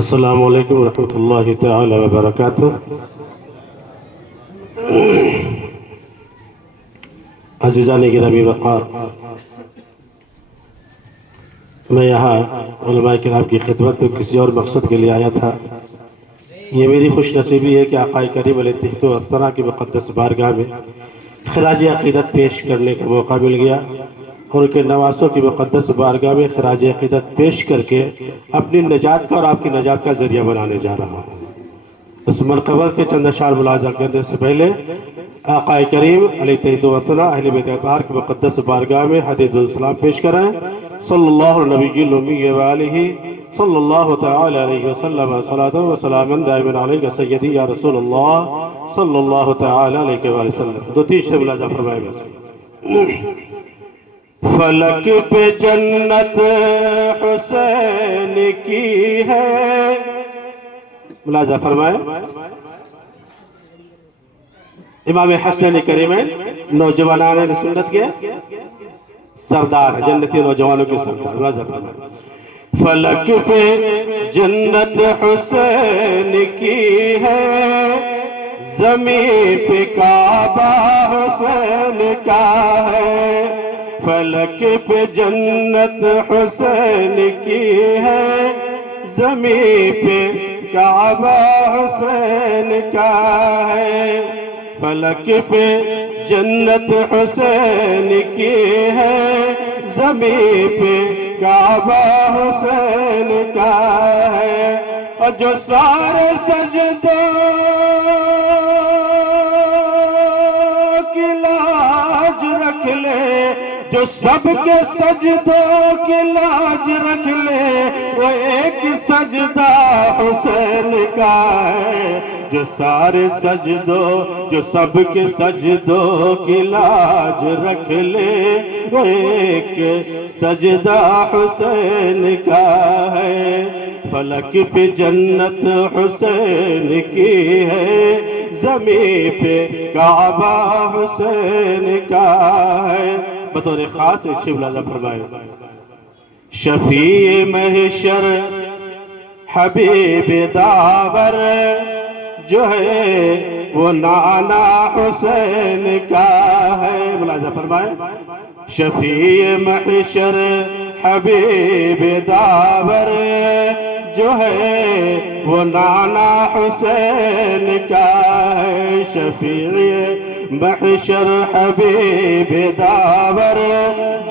السلام علیکم ورحمۃ اللہ تعالی وبرکاتہ۔ عزیزان گرامی وقار، میں یہاں علماء کرام کی خدمت میں کسی اور مقصد کے لیے آیا تھا۔ یہ میری خوش نصیبی ہے کہ آقا کریم علیہ الصلوۃ والسلام کی مقدس بارگاہ میں خراج عقیدت پیش کرنے کا موقع مل گیا، اور ان کے نواسوں کی مقدس بارگاہ میں خراج عقیدت پیش کر کے اپنی نجات کا اور آپ کی نجات کا ذریعہ بنانے جا رہا ہوں۔ اس منقبت کے چند اشعار ملاحظہ کرنے سے پہلے آقا کریم علیہ الصلوۃ والسلام اہل بیت اطہار کی مقدس بارگاہ میں حدیث السلام پیش کریں۔ صلی اللہ نبی الامی وآلہ صلی اللہ تعالی علیہ وسلم صلاۃ و سلام دائما علیک سیدی یا رسول اللہ صلی اللہ تعالی علیہ وآلہ وسلم۔ دو تین شے ملاحظہ فرمائے بس۔ فلک پہ جنت حسین کی ہے، ملاحظہ فرمائے، امام حسن کریمین نوجوانان سنت کے سردار ہیں، جنتی نوجوانوں کے سردار، ملاحظہ فرمائے۔ فلک پہ جنت حسین کی ہے، زمین پہ کعبہ حسین کا ہے۔ فلک پہ جنت حسین کی ہے، زمین پہ کعبہ حسین کا ہے۔ فلک پہ جنت حسین کی ہے، زمین پہ کعبہ حسین کا ہے۔ اور جو سارے سجدوں کی لاج رکھ لے، جو سب کے سجدوں کی لاج رکھ لے، وہ ایک سجدہ حسین کا ہے۔ جو سارے سجدوں، جو سب کے سجدوں کی لاج رکھ لے، وہ ایک سجدہ حسین کا ہے۔ فلک پہ جنت حسین کی ہے، زمین پہ کعبہ حسین کا ہے۔ بطور خاص شیخ ملاحظہ فرمائے۔ شفیع محشر حبیب داور جو ہے وہ نانا حسین کا ہے، ملاحظہ فرمائے۔ شفیع محشر حبیب داور جو ہے وہ نانا حسین کا ہے۔ شفیع محشر حبیب داور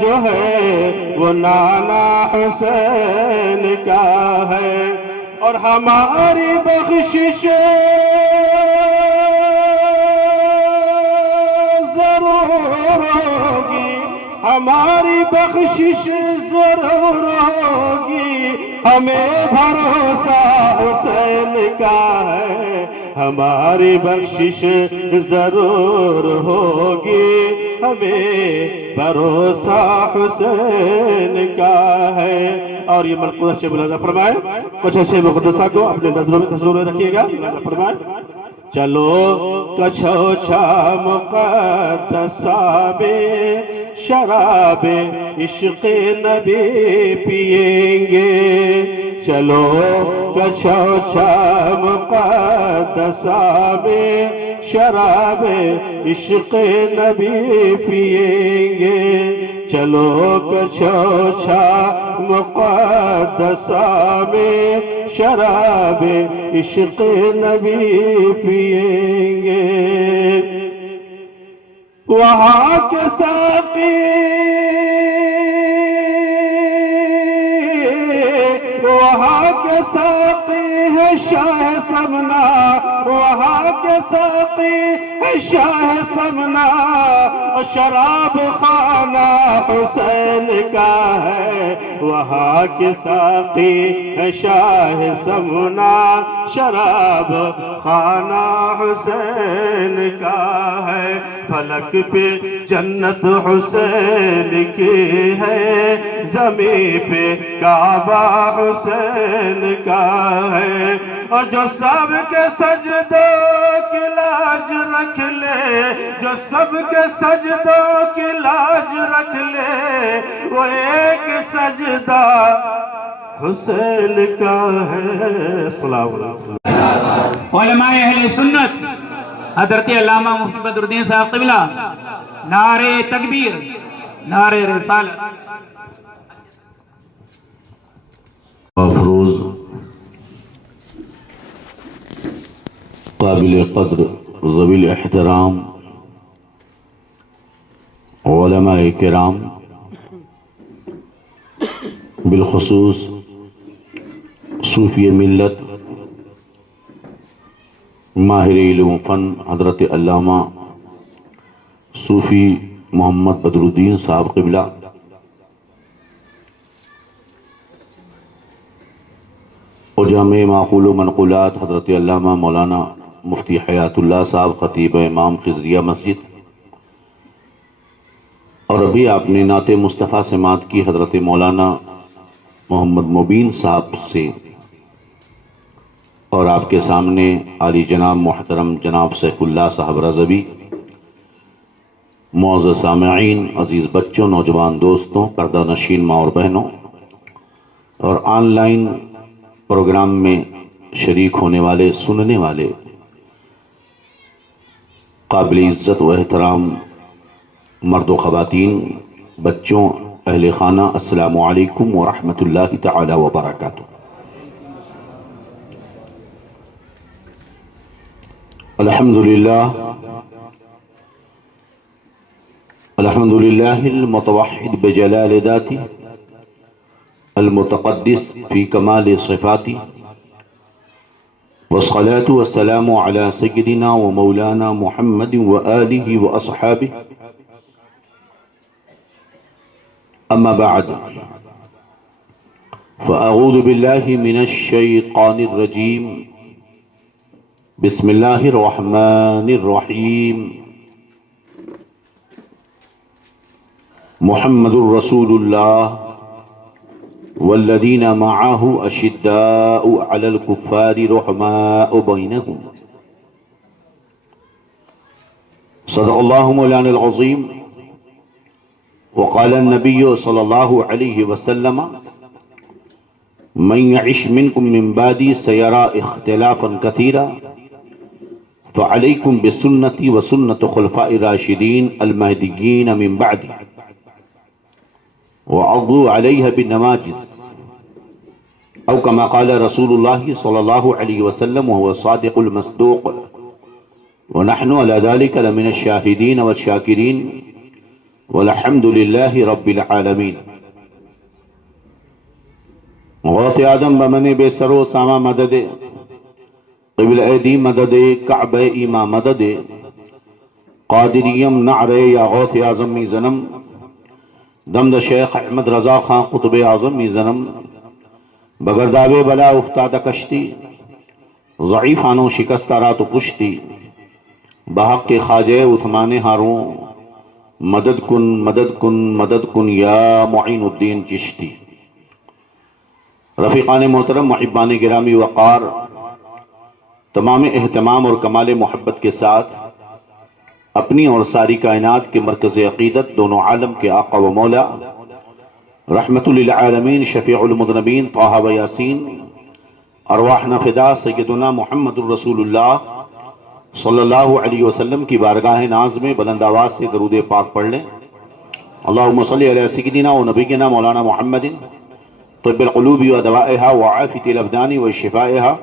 جو ہے وہ نانا حسین کا ہے۔ اور ہماری بخشش ضرور ہوگی، ہماری بخشش ضرور ہوگی، ہمیں بھروسہ حسین کا ہے۔ ہماری بخشش ضرور ہوگی، ہمیں بھروسہ حسین کا ہے۔ اور یہ ملکوت شیخ ملاحظہ فرمائے، کچھ شیخ مقدسہ کو اپنے نظروں میں تصور میں رکھیے گا، ملاحظہ فرمائے۔ چلو کچھوچھا مقدسہ میں شراب عشق نبی پیئیں گے۔ چلو کچھوچھا مقدسہ میں شراب عشق نبی پیئیں گے۔ چلو کچھوچھا مقدسہ میں شراب عشق نبی پیئیں گے۔ وہاں کے ساقی، وہاں کے ساقی ہے شاہ سمنا، وہاں کے ساقی ہے شاہ سمنا، شراب خانہ حسین کا ہے۔ وہاں کے ساقی ہے شاہ سمنا، شراب خانہ حسین کا ہے۔ فلک پہ جنت حسین کی ہے، زمین پہ کعبہ حسین کا ہے۔ اور جو سب کے سجدوں کی لاج رکھ لے، جو سب کے سجدوں کی لاج رکھ لے، وہ ایک سجدہ حسین کا ہے سلام علیکم علماء اہل سنت حضرت علامہ مفتی بدر الدین صاحب قبلہ نعرہ تکبیر نعرہ رسالت افروز قابل قدر ذوی الاحترام علماء کرام بالخصوص صوفی ملت ماہر علم فن حضرت علامہ صوفی محمد بدر الدین صاحب قبلہ، اور جامع معقول و منقولات حضرت علامہ مولانا مفتی حیات اللہ صاحب خطیب امام خضریہ مسجد، اور ابھی آپ نے نعت مصطفیٰ سماعت کی حضرت مولانا محمد مبین صاحب سے، اور آپ کے سامنے عالی جناب محترم جناب سیف اللہ صاحب رضوی، معزز سامعین، عزیز بچوں، نوجوان دوستوں، پردہ نشین ماں اور بہنوں، اور آن لائن پروگرام میں شریک ہونے والے، سننے والے قابل عزت و احترام مرد و خواتین، بچوں، اہل خانہ، السلام علیکم ورحمۃ اللہ تعالی وبرکاتہ۔ الحمد للہ المتوحد بجلال ذاتی المتقدس فی کمال صفاتی، والصلاة والسلام على سیدنا و مولانا محمد و آلہ و اصحابہ، اما بعد فاعوذ باللہ من الشیطان الرجیم، بسم اللہ الرحمن الرحیم، محمد الرسول اللہ والذین معه اشداء علی الکفار رحماء بینہم، صدق اللہ مولانا العظیم۔ وقال النبی صلی اللہ علیہ وسلم من يعش منکم من بعدی سیرى اختلافا کثیرا فعلیکم بسنتی وسنت خلفاء الراشدین المہدیین من بعدی وعضوا علیہ بالنواجذ، او کما قال رسول اللہ صلی اللہ علیہ وسلم وهو الصادق المصدوق، ونحن على ذلك لمن الشاہدین والشاکرین والحمد للہ رب العالمین۔ غوث اعظم بمن بے سر و سامہ مدد، قبل ایدی مدد، کعب ایما مدد، قادریم نعرے یا غوث اعظم می زنم، دمد شیخ احمد رضا خان قطب اعظم می زنم، بگرداب بلا افتاد کشتی، ضعیفانو شکست رات و پشتی، بحق کے خواجہ عثمان ہارون، مدد کن مدد کن مدد کن یا معین الدین چشتی۔ رفیقان محترم، محبان گرامی وقار، تمام اہتمام اور کمال محبت کے ساتھ اپنی اور ساری کائنات کے مرکز عقیدت، دونوں عالم کے آقا و مولا، رحمت للعالمین، شفیع المذنبین، طہ و یاسین، ارواحنا فدا سیدنا محمد الرسول اللہ صلی اللہ علیہ وسلم کی بارگاہ ناز میں بلند آواز سے درود پاک پڑھ لیں۔ اللہم صلی علی سیدنا و نبینا مولانا محمد طب القلوب و دوائها وعافیت الابدان و شفائها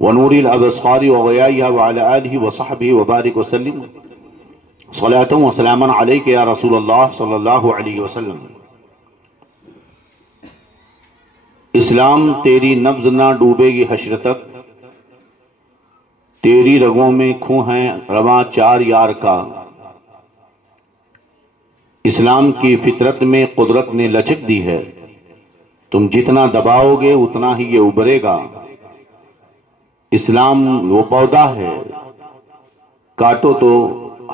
ونور الابصار وغیائها وعلى آلہ وصحبہ وبارک وسلم صلاة و سلاما علیک یا رسول اللہ صلی اللہ علیہ وسلم۔ اسلام تیری نبض نہ ڈوبے گی حشر تک، تیری رگوں میں خوں ہیں رواں چار یار کا، اسلام کی فطرت میں قدرت نے لچک دی ہے، تم جتنا دباؤ گے اتنا ہی یہ ابھرے گا۔ اسلام وہ پودا ہے، کاٹو تو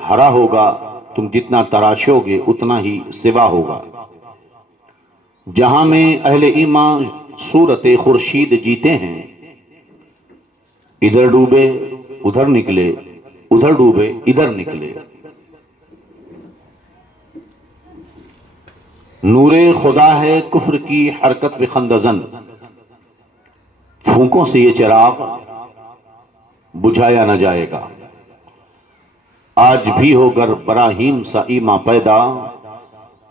ہرا ہوگا، تم جتنا تراشو گے اتنا ہی سوا ہوگا۔ جہاں میں اہل ایمان صورت خورشید جیتے ہیں، ادھر ڈوبے ادھر نکلے، ادھر ڈوبے ادھر نکلے۔ نور خدا ہے کفر کی حرکت بخندزن، پھونکوں سے یہ چراغ بجھایا نہ جائے گا۔ آج بھی ہو گر براہیم سا ایماں پیدا،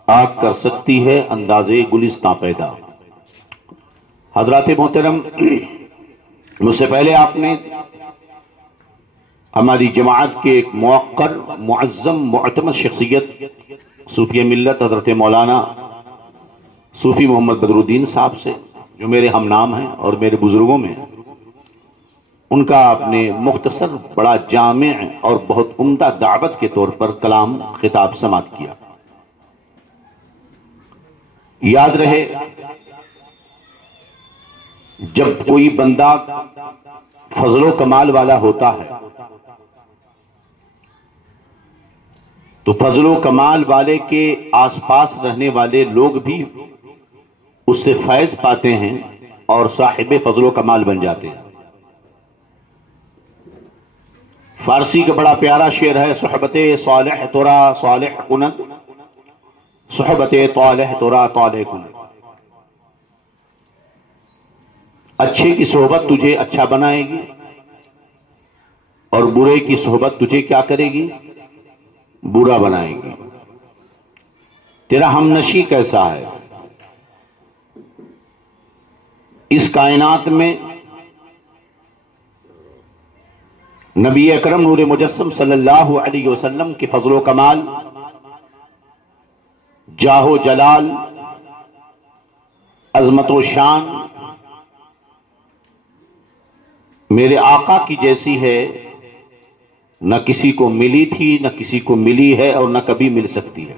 آگ کر سکتی ہے اندازے گلستاں پیدا۔ حضرات محترم، مجھ سے پہلے آپ نے ہماری جماعت کے ایک موقر، معظم، معتمد شخصیت صوفی ملت حضرت مولانا صوفی محمد بدر الدین صاحب سے، جو میرے ہم نام ہیں اور میرے بزرگوں میں ہیں، ان کا آپ نے مختصر، بڑا جامع اور بہت عمدہ دعوت کے طور پر کلام خطاب سماعت کیا۔ یاد رہے، جب کوئی بندہ فضل و کمال والا ہوتا ہے تو فضل و کمال والے کے آس پاس رہنے والے لوگ بھی اس سے فیض پاتے ہیں اور صاحب فضل و کمال بن جاتے ہیں۔ فارسی کا بڑا پیارا شعر ہے، صحبت صالح ترا صالح کند، صحبت طالح ترا طالح کند۔ اچھے کی صحبت تجھے اچھا بنائے گی اور برے کی صحبت تجھے کیا کرے گی؟ برا بنائے گی۔ تیرا ہمنشی کیسا ہے؟ اس کائنات میں نبی اکرم نور مجسم صلی اللہ علیہ وسلم کے فضل و کمال، جاہ و جلال، عظمت و شان میرے آقا کی جیسی ہے نہ کسی کو ملی تھی، نہ کسی کو ملی ہے اور نہ کبھی مل سکتی ہے۔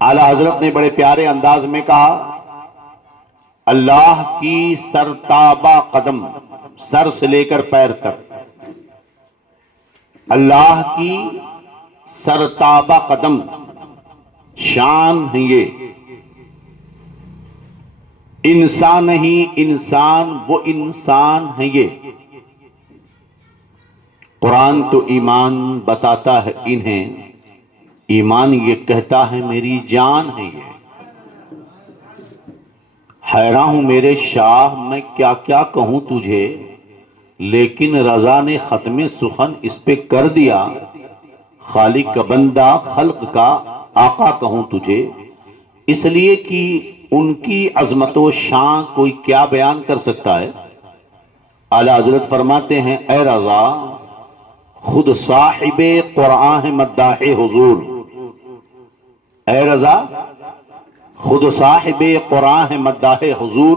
اعلی حضرت نے بڑے پیارے انداز میں کہا، اللہ کی سرتابہ قدم، سر سے لے کر پیر تک، اللہ کی سرتابہ قدم شان ہے یہ، انسان نہیں انسان وہ انسان ہے یہ، قرآن تو ایمان بتاتا ہے انہیں، ایمان یہ کہتا ہے میری جان ہے یہ۔ حیران ہوں میرے شاہ میں کیا کیا کہوں تجھے، لیکن رضا نے ختم سخن اس پہ کر دیا، خالق کا بندہ خلق کا آقا کہوں تجھے، اس لیے کہ ان کی عظمت و شان کوئی کیا بیان کر سکتا ہے۔ اعلی حضرت فرماتے ہیں، اے رضا خود صاحب قرآن ہے مداح حضور، اے رضا خود صاحب قرآن ہے مداح حضور،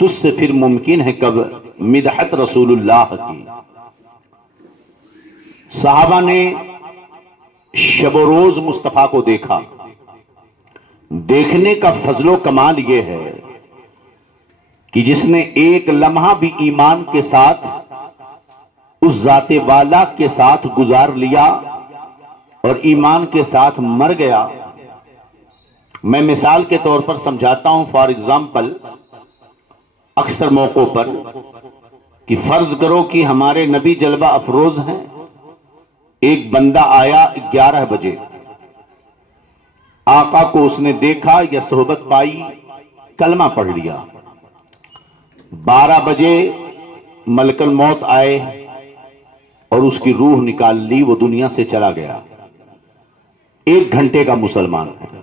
تجھ سے پھر ممکن ہے کب مدحت رسول اللہ کی۔ صحابہ نے شب و روز مصطفیٰ کو دیکھا، دیکھنے کا فضل و کمال یہ ہے کہ جس نے ایک لمحہ بھی ایمان کے ساتھ اس ذات والا کے ساتھ گزار لیا اور ایمان کے ساتھ مر گیا۔ میں مثال کے طور پر سمجھاتا ہوں، فار ایگزامپل، اکثر موقعوں پر کہ فرض کرو کہ ہمارے نبی جلوہ افروز ہیں، ایک بندہ آیا 11 بجے، آقا کو اس نے دیکھا یا صحبت پائی، کلمہ پڑھ لیا، 12 بجے ملک الموت آئے اور اس کی روح نکال لی، وہ دنیا سے چلا گیا۔ 1 گھنٹے کا مسلمان ہے،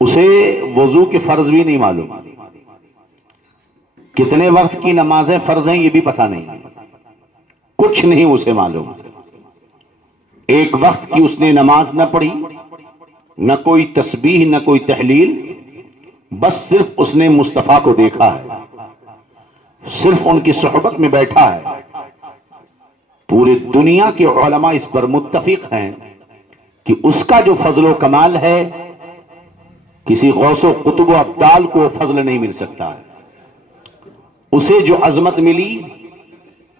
اسے وضو کے فرض بھی نہیں معلوم، کتنے وقت کی نمازیں فرض ہیں یہ بھی پتہ نہیں، کچھ نہیں اسے معلوم۔ ایک وقت کی اس نے نماز نہ پڑھی، نہ کوئی تسبیح، نہ کوئی تحلیل، بس صرف اس نے مصطفیٰ کو دیکھا ہے، صرف ان کی صحبت میں بیٹھا ہے۔ پورے دنیا کے علماء اس پر متفق ہیں کہ اس کا جو فضل و کمال ہے کسی غوث و قطب و ابدال کو فضل نہیں مل سکتا ہے۔ اسے جو عظمت ملی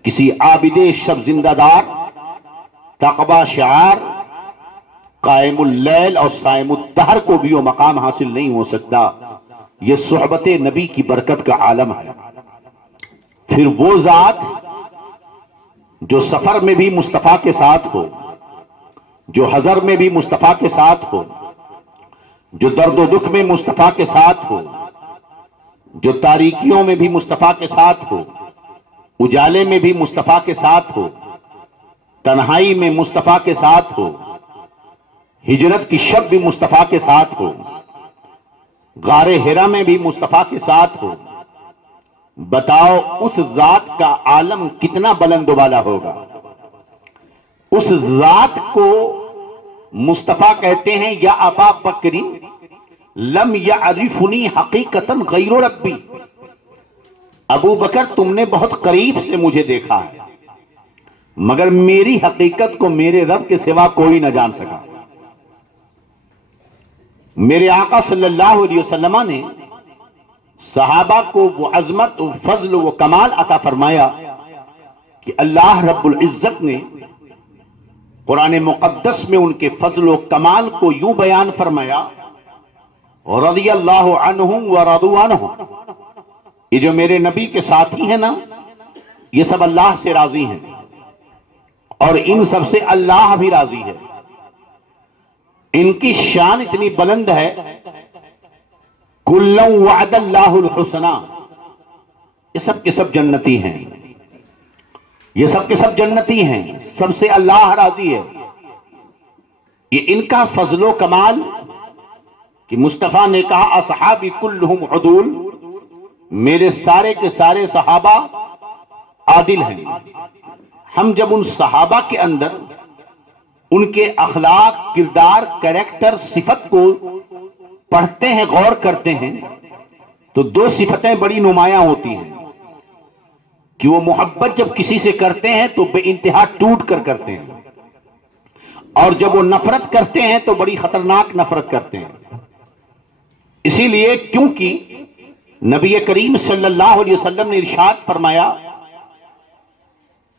کسی عابد شب زندہ دار، تقوی شعار، قائم اللیل اور صائم الدہر کو بھی وہ مقام حاصل نہیں ہو سکتا۔ یہ صحبت نبی کی برکت کا عالم ہے۔ پھر وہ ذات جو سفر میں بھی مصطفیٰ کے ساتھ ہو، جو حضر میں بھی مصطفیٰ کے ساتھ ہو، جو درد و دکھ میں مصطفیٰ کے ساتھ ہو، جو تاریکیوں میں بھی مصطفیٰ کے ساتھ ہو، اجالے میں بھی مصطفیٰ کے ساتھ ہو، تنہائی میں مصطفیٰ کے ساتھ ہو، ہجرت کی شب بھی مصطفیٰ کے ساتھ ہو، غار ہرا میں بھی مصطفیٰ کے ساتھ ہو، بتاؤ اس ذات کا عالم کتنا بلند و بالا ہوگا؟ اس ذات کو مصطفیٰ کہتے ہیں یا ابا بکری لم یعرفنی حقیقتاً غیر ربی، ابو بکر تم نے بہت قریب سے مجھے دیکھا ہے مگر میری حقیقت کو میرے رب کے سوا کوئی نہ جان سکا۔ میرے آقا صلی اللہ علیہ وسلم نے صحابہ کو وہ عظمت و فضل و کمال عطا فرمایا کہ اللہ رب العزت نے قرآن مقدس میں ان کے فضل و کمال کو یوں بیان فرمایا، رضی اللہ عنہم ورضوا عنہ، یہ جو میرے نبی کے ساتھی ہیں نا یہ سب اللہ سے راضی ہیں اور ان سب سے اللہ بھی راضی ہے۔ ان کی شان اتنی بلند ہے، کُلًّا وعد اللہ الحسنى، یہ سب کے سب جنتی ہیں، یہ سب کے سب جنتی ہیں، سب سے اللہ راضی ہے۔ یہ ان کا فضل و کمال کہ مصطفیٰ نے کہا اصحابی کلہم عدول، میرے سارے کے سارے صحابہ عادل ہیں۔ ہم جب ان صحابہ کے اندر ان کے اخلاق، کردار، کریکٹر، صفت کو پڑھتے ہیں، غور کرتے ہیں تو دو صفتیں بڑی نمایاں ہوتی ہیں کہ وہ محبت جب کسی سے کرتے ہیں تو بے انتہا ٹوٹ کر کرتے ہیں، اور جب وہ نفرت کرتے ہیں تو بڑی خطرناک نفرت کرتے ہیں۔ اسی لیے کیونکہ نبی کریم صلی اللہ علیہ وسلم نے ارشاد فرمایا،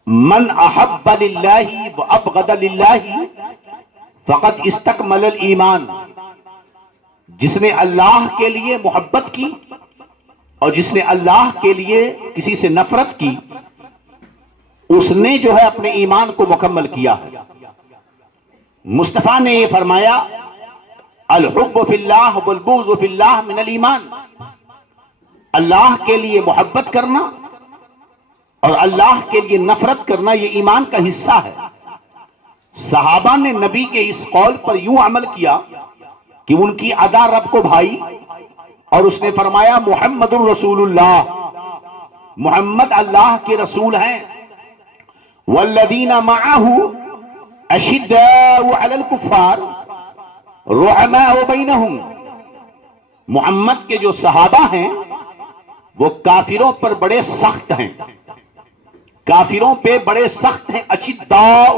من احب للہ وابغض للہ فقد استکمل الایمان، جس نے اللہ کے لیے محبت کی اور جس نے اللہ کے لیے کسی سے نفرت کی اس نے جو ہے اپنے ایمان کو مکمل کیا ہے۔ مصطفیٰ نے یہ فرمایا، الحب فی اللہ والبغض فی اللہ من الایمان، اللہ کے لیے محبت کرنا اور اللہ کے لیے نفرت کرنا یہ ایمان کا حصہ ہے۔ صحابہ نے نبی کے اس قول پر یوں عمل کیا کہ ان کی ادا رب کو بھائی، اور اس نے فرمایا محمد الرسول اللہ، محمد اللہ کے رسول ہیں۔ والذین معہ اشداء علی الکفار رحماء بینہم، محمد کے جو صحابہ ہیں وہ کافروں پر بڑے سخت ہیں، کافروں پہ بڑے سخت ہیں۔ اشداء،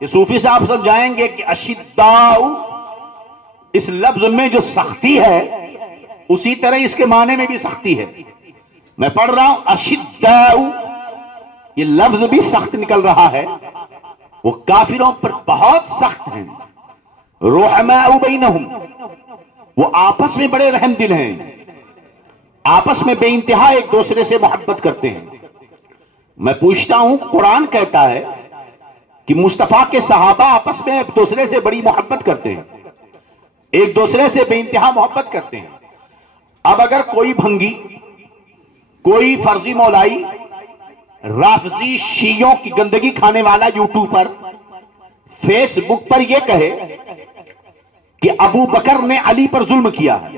یہ صوفی صاحب سمجھائیں گے کہ اشداء اس لفظ میں جو سختی ہے اسی طرح اس کے معنی میں بھی سختی ہے۔ میں پڑھ رہا ہوں اشداء، یہ لفظ بھی سخت نکل رہا ہے، وہ کافروں پر بہت سخت ہیں۔ رحماء بینہم، وہ آپس میں بڑے رحم دل ہیں، آپس میں بے انتہا ایک دوسرے سے محبت کرتے ہیں۔ میں پوچھتا ہوں، قرآن کہتا ہے کہ مصطفیٰ کے صحابہ آپس میں ایک دوسرے سے بڑی محبت کرتے ہیں، ایک دوسرے سے بے انتہا محبت کرتے ہیں۔ اب اگر کوئی بھنگی، کوئی فرضی مولائی، رافضی شیعوں کی گندگی کھانے والا یوٹیوب پر، فیس بک پر یہ کہے کہ ابو بکر نے علی پر ظلم کیا ہے،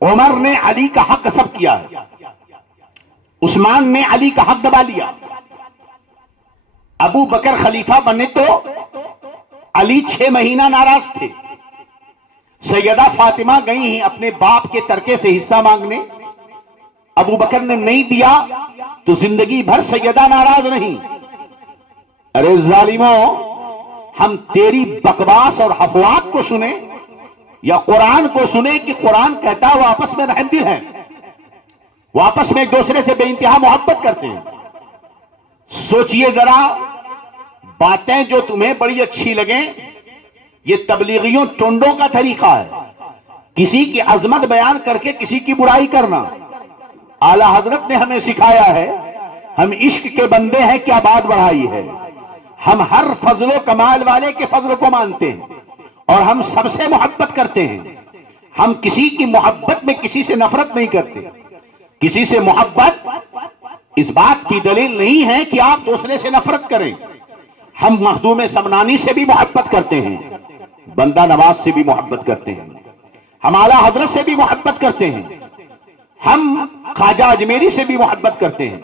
عمر نے علی کا حق غصب کیا ہے، عثمان نے علی کا حق دبا لیا، ابو بکر خلیفہ بنے تو علی 6 مہینہ ناراض تھے، سیدہ فاطمہ گئی ہیں اپنے باپ کے ترکے سے حصہ مانگنے، ابو بکر نے نہیں دیا تو زندگی بھر سیدہ ناراض نہیں۔ ارے ظالموں، ہم تیری بکواس اور افواہ کو سنیں یا قرآن کو سنیں کہ قرآن کہتا ہے وہ آپس میں رحم دل ہیں، وہ آپس میں ایک دوسرے سے بے انتہا محبت کرتے ہیں۔ سوچئے ذرا، باتیں جو تمہیں بڑی اچھی لگیں یہ تبلیغیوں ٹونڈوں کا طریقہ ہے، کسی کی عظمت بیان کر کے کسی کی برائی کرنا۔ اعلیٰ حضرت نے ہمیں سکھایا ہے، ہم عشق کے بندے ہیں کیا بات بڑھائی ہے، ہم ہر فضل و کمال والے کے فضل کو مانتے ہیں اور ہم سب سے محبت کرتے ہیں. ہم کسی کی محبت میں کسی سے نفرت نہیں کرتے. کسی سے محبت اس بات کی دلیل نہیں ہے کہ آپ دوسرے سے نفرت کریں. ہم مخدوم سمنانی سے بھی محبت کرتے ہیں, بندہ نواز سے بھی محبت کرتے ہیں, ہم اعلیٰ حضرت سے بھی محبت کرتے ہیں, ہم خواجہ اجمیری سے بھی محبت کرتے ہیں,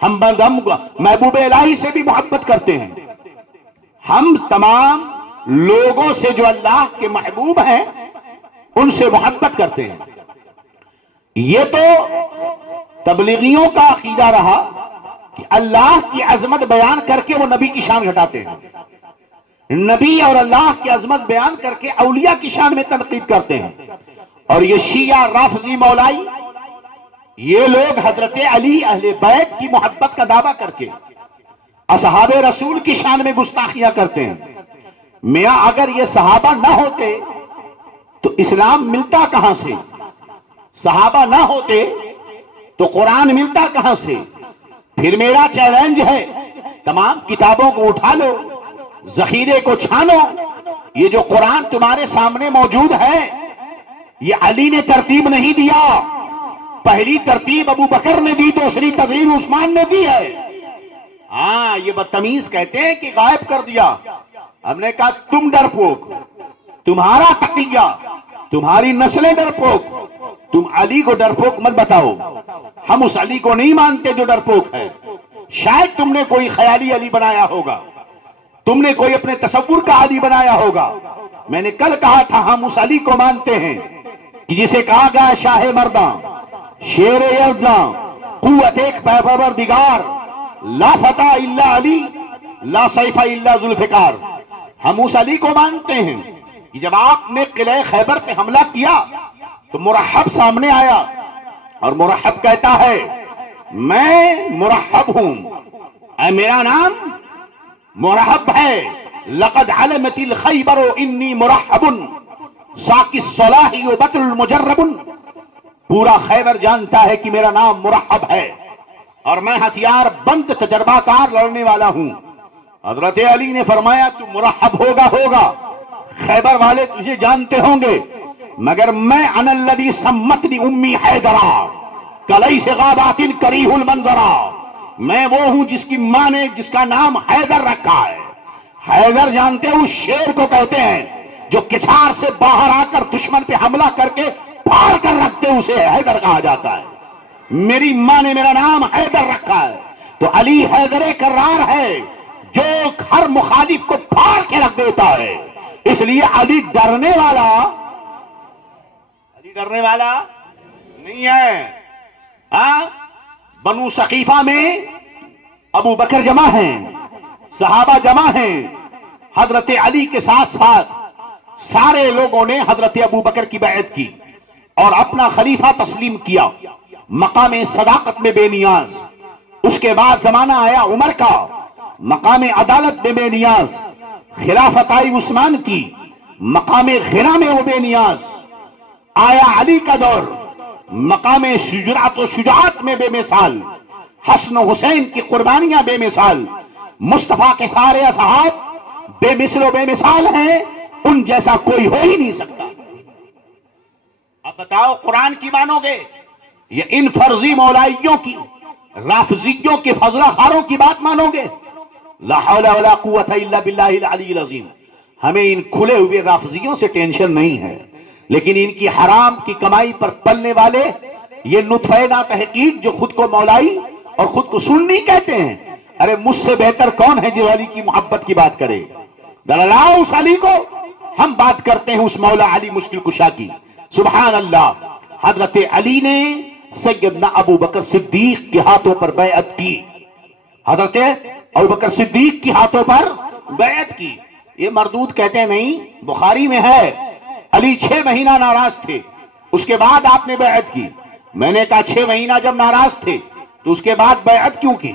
ہم محبوب الہی سے بھی محبت کرتے ہیں. ہم تمام لوگوں سے جو اللہ کے محبوب ہیں ان سے محبت کرتے ہیں. یہ تو تبلیغیوں کا عقیدہ رہا کہ اللہ کی عظمت بیان کر کے وہ نبی کی شان گھٹاتے ہیں, نبی اور اللہ کی عظمت بیان کر کے اولیاء کی شان میں تنقید کرتے ہیں. اور یہ شیعہ رافضی مولائی, یہ لوگ حضرت علی اہل بیت کی محبت کا دعویٰ کر کے اصحاب رسول کی شان میں گستاخیاں کرتے ہیں. میاں اگر یہ صحابہ نہ ہوتے تو اسلام ملتا کہاں سے؟ صحابہ نہ ہوتے تو قرآن ملتا کہاں سے؟ پھر میرا چیلنج ہے, تمام کتابوں کو اٹھا لو, ذخیرے کو چھانو. یہ جو قرآن تمہارے سامنے موجود ہے یہ علی نے ترتیب نہیں دیا, پہلی ترتیب ابو بکر نے دی, دوسری ترتیب عثمان نے دی ہے. ہاں یہ بدتمیز کہتے ہیں کہ غائب کر دیا. ہم نے کہا تم ڈرپوک, تمہارا تقیہ, تمہاری نسلیں ڈرپوک, تم علی کو ڈرپوک مت بتاؤ. ہم اس علی کو نہیں مانتے جو ڈرپوک ہے. شاید تم نے کوئی خیالی علی بنایا ہوگا, تم نے کوئی اپنے تصور کا علی بنایا ہوگا. میں نے کل کہا تھا ہم اس علی کو مانتے ہیں کہ جسے کہا گیا شاہ مرداں, شیر یزداں, قوت ایک پروردگار, لا فتح الا علی, لا سیف الا ذوالفقار. ہم اس علی کو مانتے ہیں کہ جب آپ نے قلعہ خیبر پہ حملہ کیا تو مرحب سامنے آیا اور مرحب کہتا ہے میں مرحب ہوں, اے میرا نام مرحب ہے. لقد علمت الخیبر انی مرحب ساقی الصلاح وبکر المجرب. پورا خیبر جانتا ہے کہ میرا نام مرحب ہے اور میں ہتھیار بند تجربہ کار لڑنے والا ہوں. حضرت علی نے فرمایا تو مرحب ہوگا, خیبر والے تجھے جانتے ہوں گے, مگر میں انا الذی سمتنی امی حیدرا کلیس غابات کریہ المنظرا. میں وہ ہوں جس کی ماں نے جس کا نام حیدر رکھا ہے. حیدر جانتے ہو شیر کو کہتے ہیں جو کچھار سے باہر آ کر دشمن پہ حملہ کر کے پھاڑ کر رکھتے اسے حیدر کہا جاتا ہے. میری ماں نے میرا نام حیدر رکھا ہے. تو علی حیدر کرار ہے جو ہر مخالف کو پھاڑ کے رکھ دیتا ہے. اس لیے علی ڈرنے والا نہیں ہے. بنو ثقیفہ میں ابو بکر جمع ہیں, صحابہ جمع ہیں, حضرت علی کے ساتھ ساتھ سارے لوگوں نے حضرت ابو بکر کی بیعت کی اور اپنا خلیفہ تسلیم کیا مقام صداقت میں بے نیاز. اس کے بعد زمانہ آیا عمر کا, مقام عدالت میں بے نیاز. خلافت آئی عثمان کی, مقام غنا میں وہ بے نیاز. آیا علی کا دور, مقام شجاعت و شجاعت میں بے مثال. حسن و حسین کی قربانیاں بے مثال. مصطفیٰ کے سارے اصحاب بے مثل و بے مثال ہیں, ان جیسا کوئی ہو ہی نہیں سکتا. اب بتاؤ قرآن کی مانو گے یا ان فرضی مولائیوں کی رافضیوں کے فضلہ خاروں کی بات مانو گے؟ لا حول ولا قوت الا باللہ العلی العظیم. ہمیں ان کھلے ہوئے رافضیوں سے ٹینشن نہیں ہے, لیکن ان کی حرام کی کمائی پر پلنے والے یہ نطفہ نا تحقیق جو خود کو مولائی اور خود کو سنی کہتے ہیں, ارے مجھ سے بہتر کون ہے جو علی کی محبت کی بات کرے؟ دلاؤ اس علی کو. ہم بات کرتے ہیں اس مولا علی مشکل کشا کی. سبحان اللہ. حضرت علی نے سیدنا ابو بکر صدیق کے ہاتھوں پر بیعت کی. حضرت ابو بکر صدیق کی ہاتھوں پر بیعت کی. یہ مردود کہتے ہیں نہیں, بخاری میں ہے علی 6 مہینہ ناراض تھے, اس کے بعد آپ نے بیعت کی. میں نے کہا 6 مہینہ جب ناراض تھے تو اس کے بعد بیعت کیوں کی؟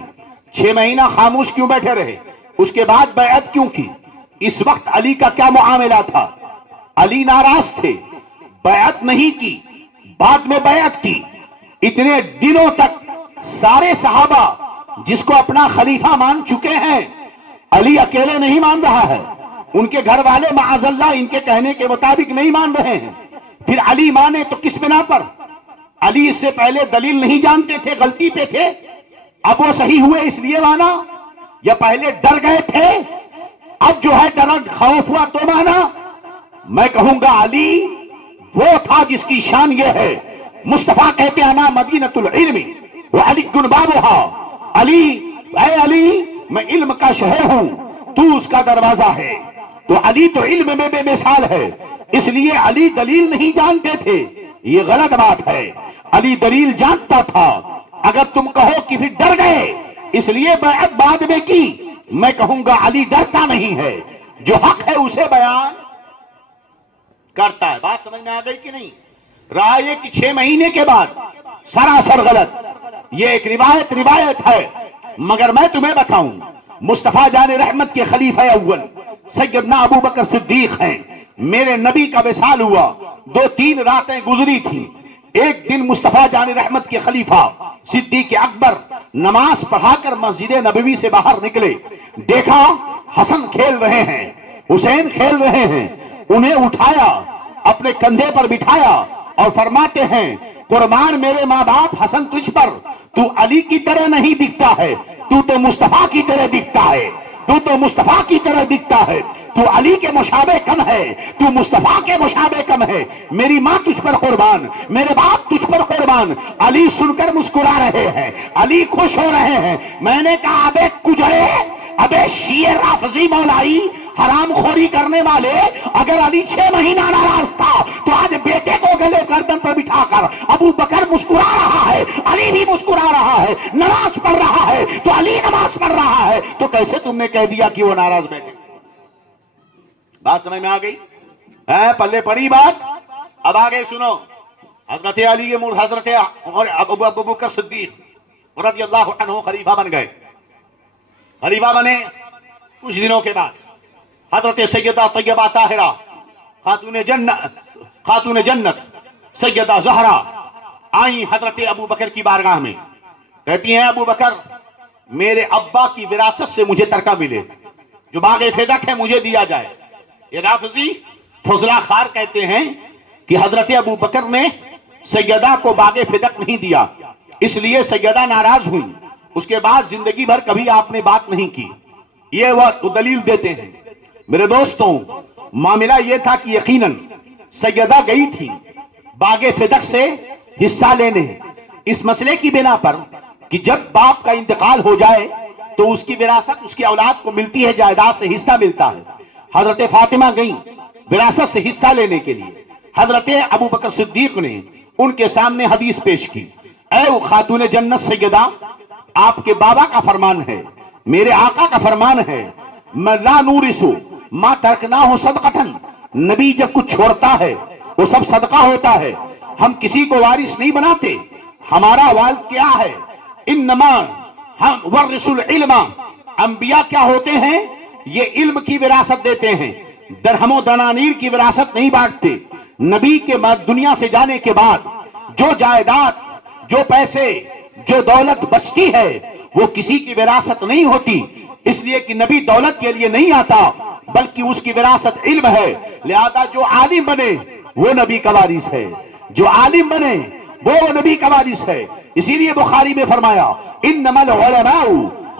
6 مہینہ خاموش کیوں بیٹھے رہے, اس کے بعد بیعت کیوں کی؟ اس وقت علی کا کیا معاملہ تھا؟ علی ناراض تھے, بیعت نہیں کی, بعد میں بیعت کی. اتنے دنوں تک سارے صحابہ جس کو اپنا خلیفہ مان چکے ہیں علی اکیلے نہیں مان رہا ہے، ان کے گھر والے معاذ اللہ ان کے کہنے کے مطابق نہیں مان رہے ہیں، پھر علی مانے تو کس بنا پر؟ علی اس سے پہلے دلیل نہیں جانتے تھے، غلطی پہ تھے، اب وہ صحیح ہوئے اس لیے مانا، یا پہلے ڈر گئے تھے اب جو ہے ڈر خوف ہوا تو مانا؟ میں کہوں گا علی وہ تھا جس کی شان یہ ہے، مصطفیٰ کہتے ہیں نا مدینۃ العلم وعلی بابھا، علی اے علی میں علم کا شہر ہوں، تو اس کا دروازہ ہے، تو علی تو علم میں بے مثال ہے، اس لیے علی دلیل نہیں جانتے تھے، یہ غلط بات ہے، علی دلیل جانتا تھا، اگر تم کہو کہ پھر ڈر گئے اس لیے بیعت بعد میں کی، میں کہوں گا علی ڈرتا نہیں ہے، جو حق ہے اسے بیان کرتا ہے۔ بات سمجھ میں آ گئی کہ نہیں؟ رہا یہ کہ 6 مہینے کے بعد سراسر غلط، یہ ایک روایت ہے، مگر میں تمہیں بتاؤں مصطفیٰ جان رحمت کے خلیفہ اول سیدنا ابو بکر صدیق ہیں، میرے نبی کا وصال ہوا، 2-3 راتیں گزری تھیں، ایک دن مصطفیٰ جان رحمت کے خلیفہ صدیق اکبر نماز پڑھا کر مسجد نبوی سے باہر نکلے، دیکھا حسن کھیل رہے ہیں، حسین کھیل رہے ہیں، انہیں اٹھایا اپنے کندھے پر بٹھایا اور فرماتے ہیں قربان میرے ماں باپ حسن تجھ پر، تو علی کی طرح نہیں دکھتا ہے، تو مصطفیٰ کی طرح دکھتا ہے، تو مصطفیٰ کی طرح دکھتا ہے، تو علی کے مشابہ کم ہے، تو مصطفیٰ کے مشابہ کم ہے، میری ماں تجھ پر قربان، میرے باپ تجھ پر قربان۔ علی سن کر مسکرا رہے ہیں، علی خوش ہو رہے ہیں۔ میں نے کہا ابے کجڑے، ابے شیعہ رافضی مولائی، حرام خوری کرنے والے، اگر علی 6 مہینہ ناراض تھا تو آج بیٹے کو گلے گردن پر بٹھا کر ابو بکر مسکرا رہا ہے، علی بھی مسکرا رہا ہے، نماز پڑھ رہا ہے تو علی نماز پڑھ رہا ہے، تو کیسے تم نے کہہ دیا کہ وہ ناراض بیٹے؟ بات سمجھ میں آ گئی؟ پلے پڑی بات؟ اب آگے سنو، حضرت علی کے حضرت ابو بکر صدیق رضی اللہ عنہ خلیفہ بن گئے، خلیفہ بنے کچھ دنوں کے بعد حضرت سیدہ طیبہ طاہرہ خاتون جنت سیدہ زہرا آئیں حضرت ابو بکر کی بارگاہ میں، کہتی ہیں ابو بکر میرے ابا کی وراثت سے مجھے ترکہ ملے، جو باغ فدق ہے مجھے دیا جائے۔ یہ رافضی فضلہ خار کہتے ہیں کہ حضرت ابو بکر نے سیدہ کو باغ فدق نہیں دیا، اس لیے سیدہ ناراض ہوئی، اس کے بعد زندگی بھر کبھی آپ نے بات نہیں کی، یہ وہ دلیل دیتے ہیں۔ میرے دوستوں معاملہ یہ تھا کہ یقیناً سیدہ گئی تھی باغ فدق سے حصہ لینے، اس مسئلے کی بنا پر کہ جب باپ کا انتقال ہو جائے تو اس کی وراثت اس کی اولاد کو ملتی ہے، جائیداد سے حصہ ملتا ہے۔ حضرت فاطمہ گئیں وراثت سے حصہ لینے کے لیے، حضرت ابو بکر صدیق نے ان کے سامنے حدیث پیش کی، اے خاتون جنت سیدہ، آپ کے بابا کا فرمان ہے، میرے آقا کا فرمان ہے، میں لا نورثو ما ترکناہ صدقتن، نبی جب کچھ چھوڑتا ہے وہ سب صدقہ ہوتا ہے، ہم کسی کو وارث نہیں بناتے، ہمارا والد کیا ہے، انما ہم ورث العلم، انبیاء کیا ہوتے ہیں، یہ علم کی وراثت دیتے ہیں، درہم و دنانیر کی وراثت نہیں بانٹتے۔ نبی کے دنیا سے جانے کے بعد جو جائیداد، جو پیسے، جو دولت بچتی ہے وہ کسی کی وراثت نہیں ہوتی، اس لیے کہ نبی دولت کے لیے نہیں آتا بلکہ اس کی وراثت علم ہے، لہذا جو عالم بنے وہ نبی کا وارث ہے، جو عالم بنے وہ نبی کا وارث ہے۔ اسی لیے بخاری میں فرمایا انما العلماء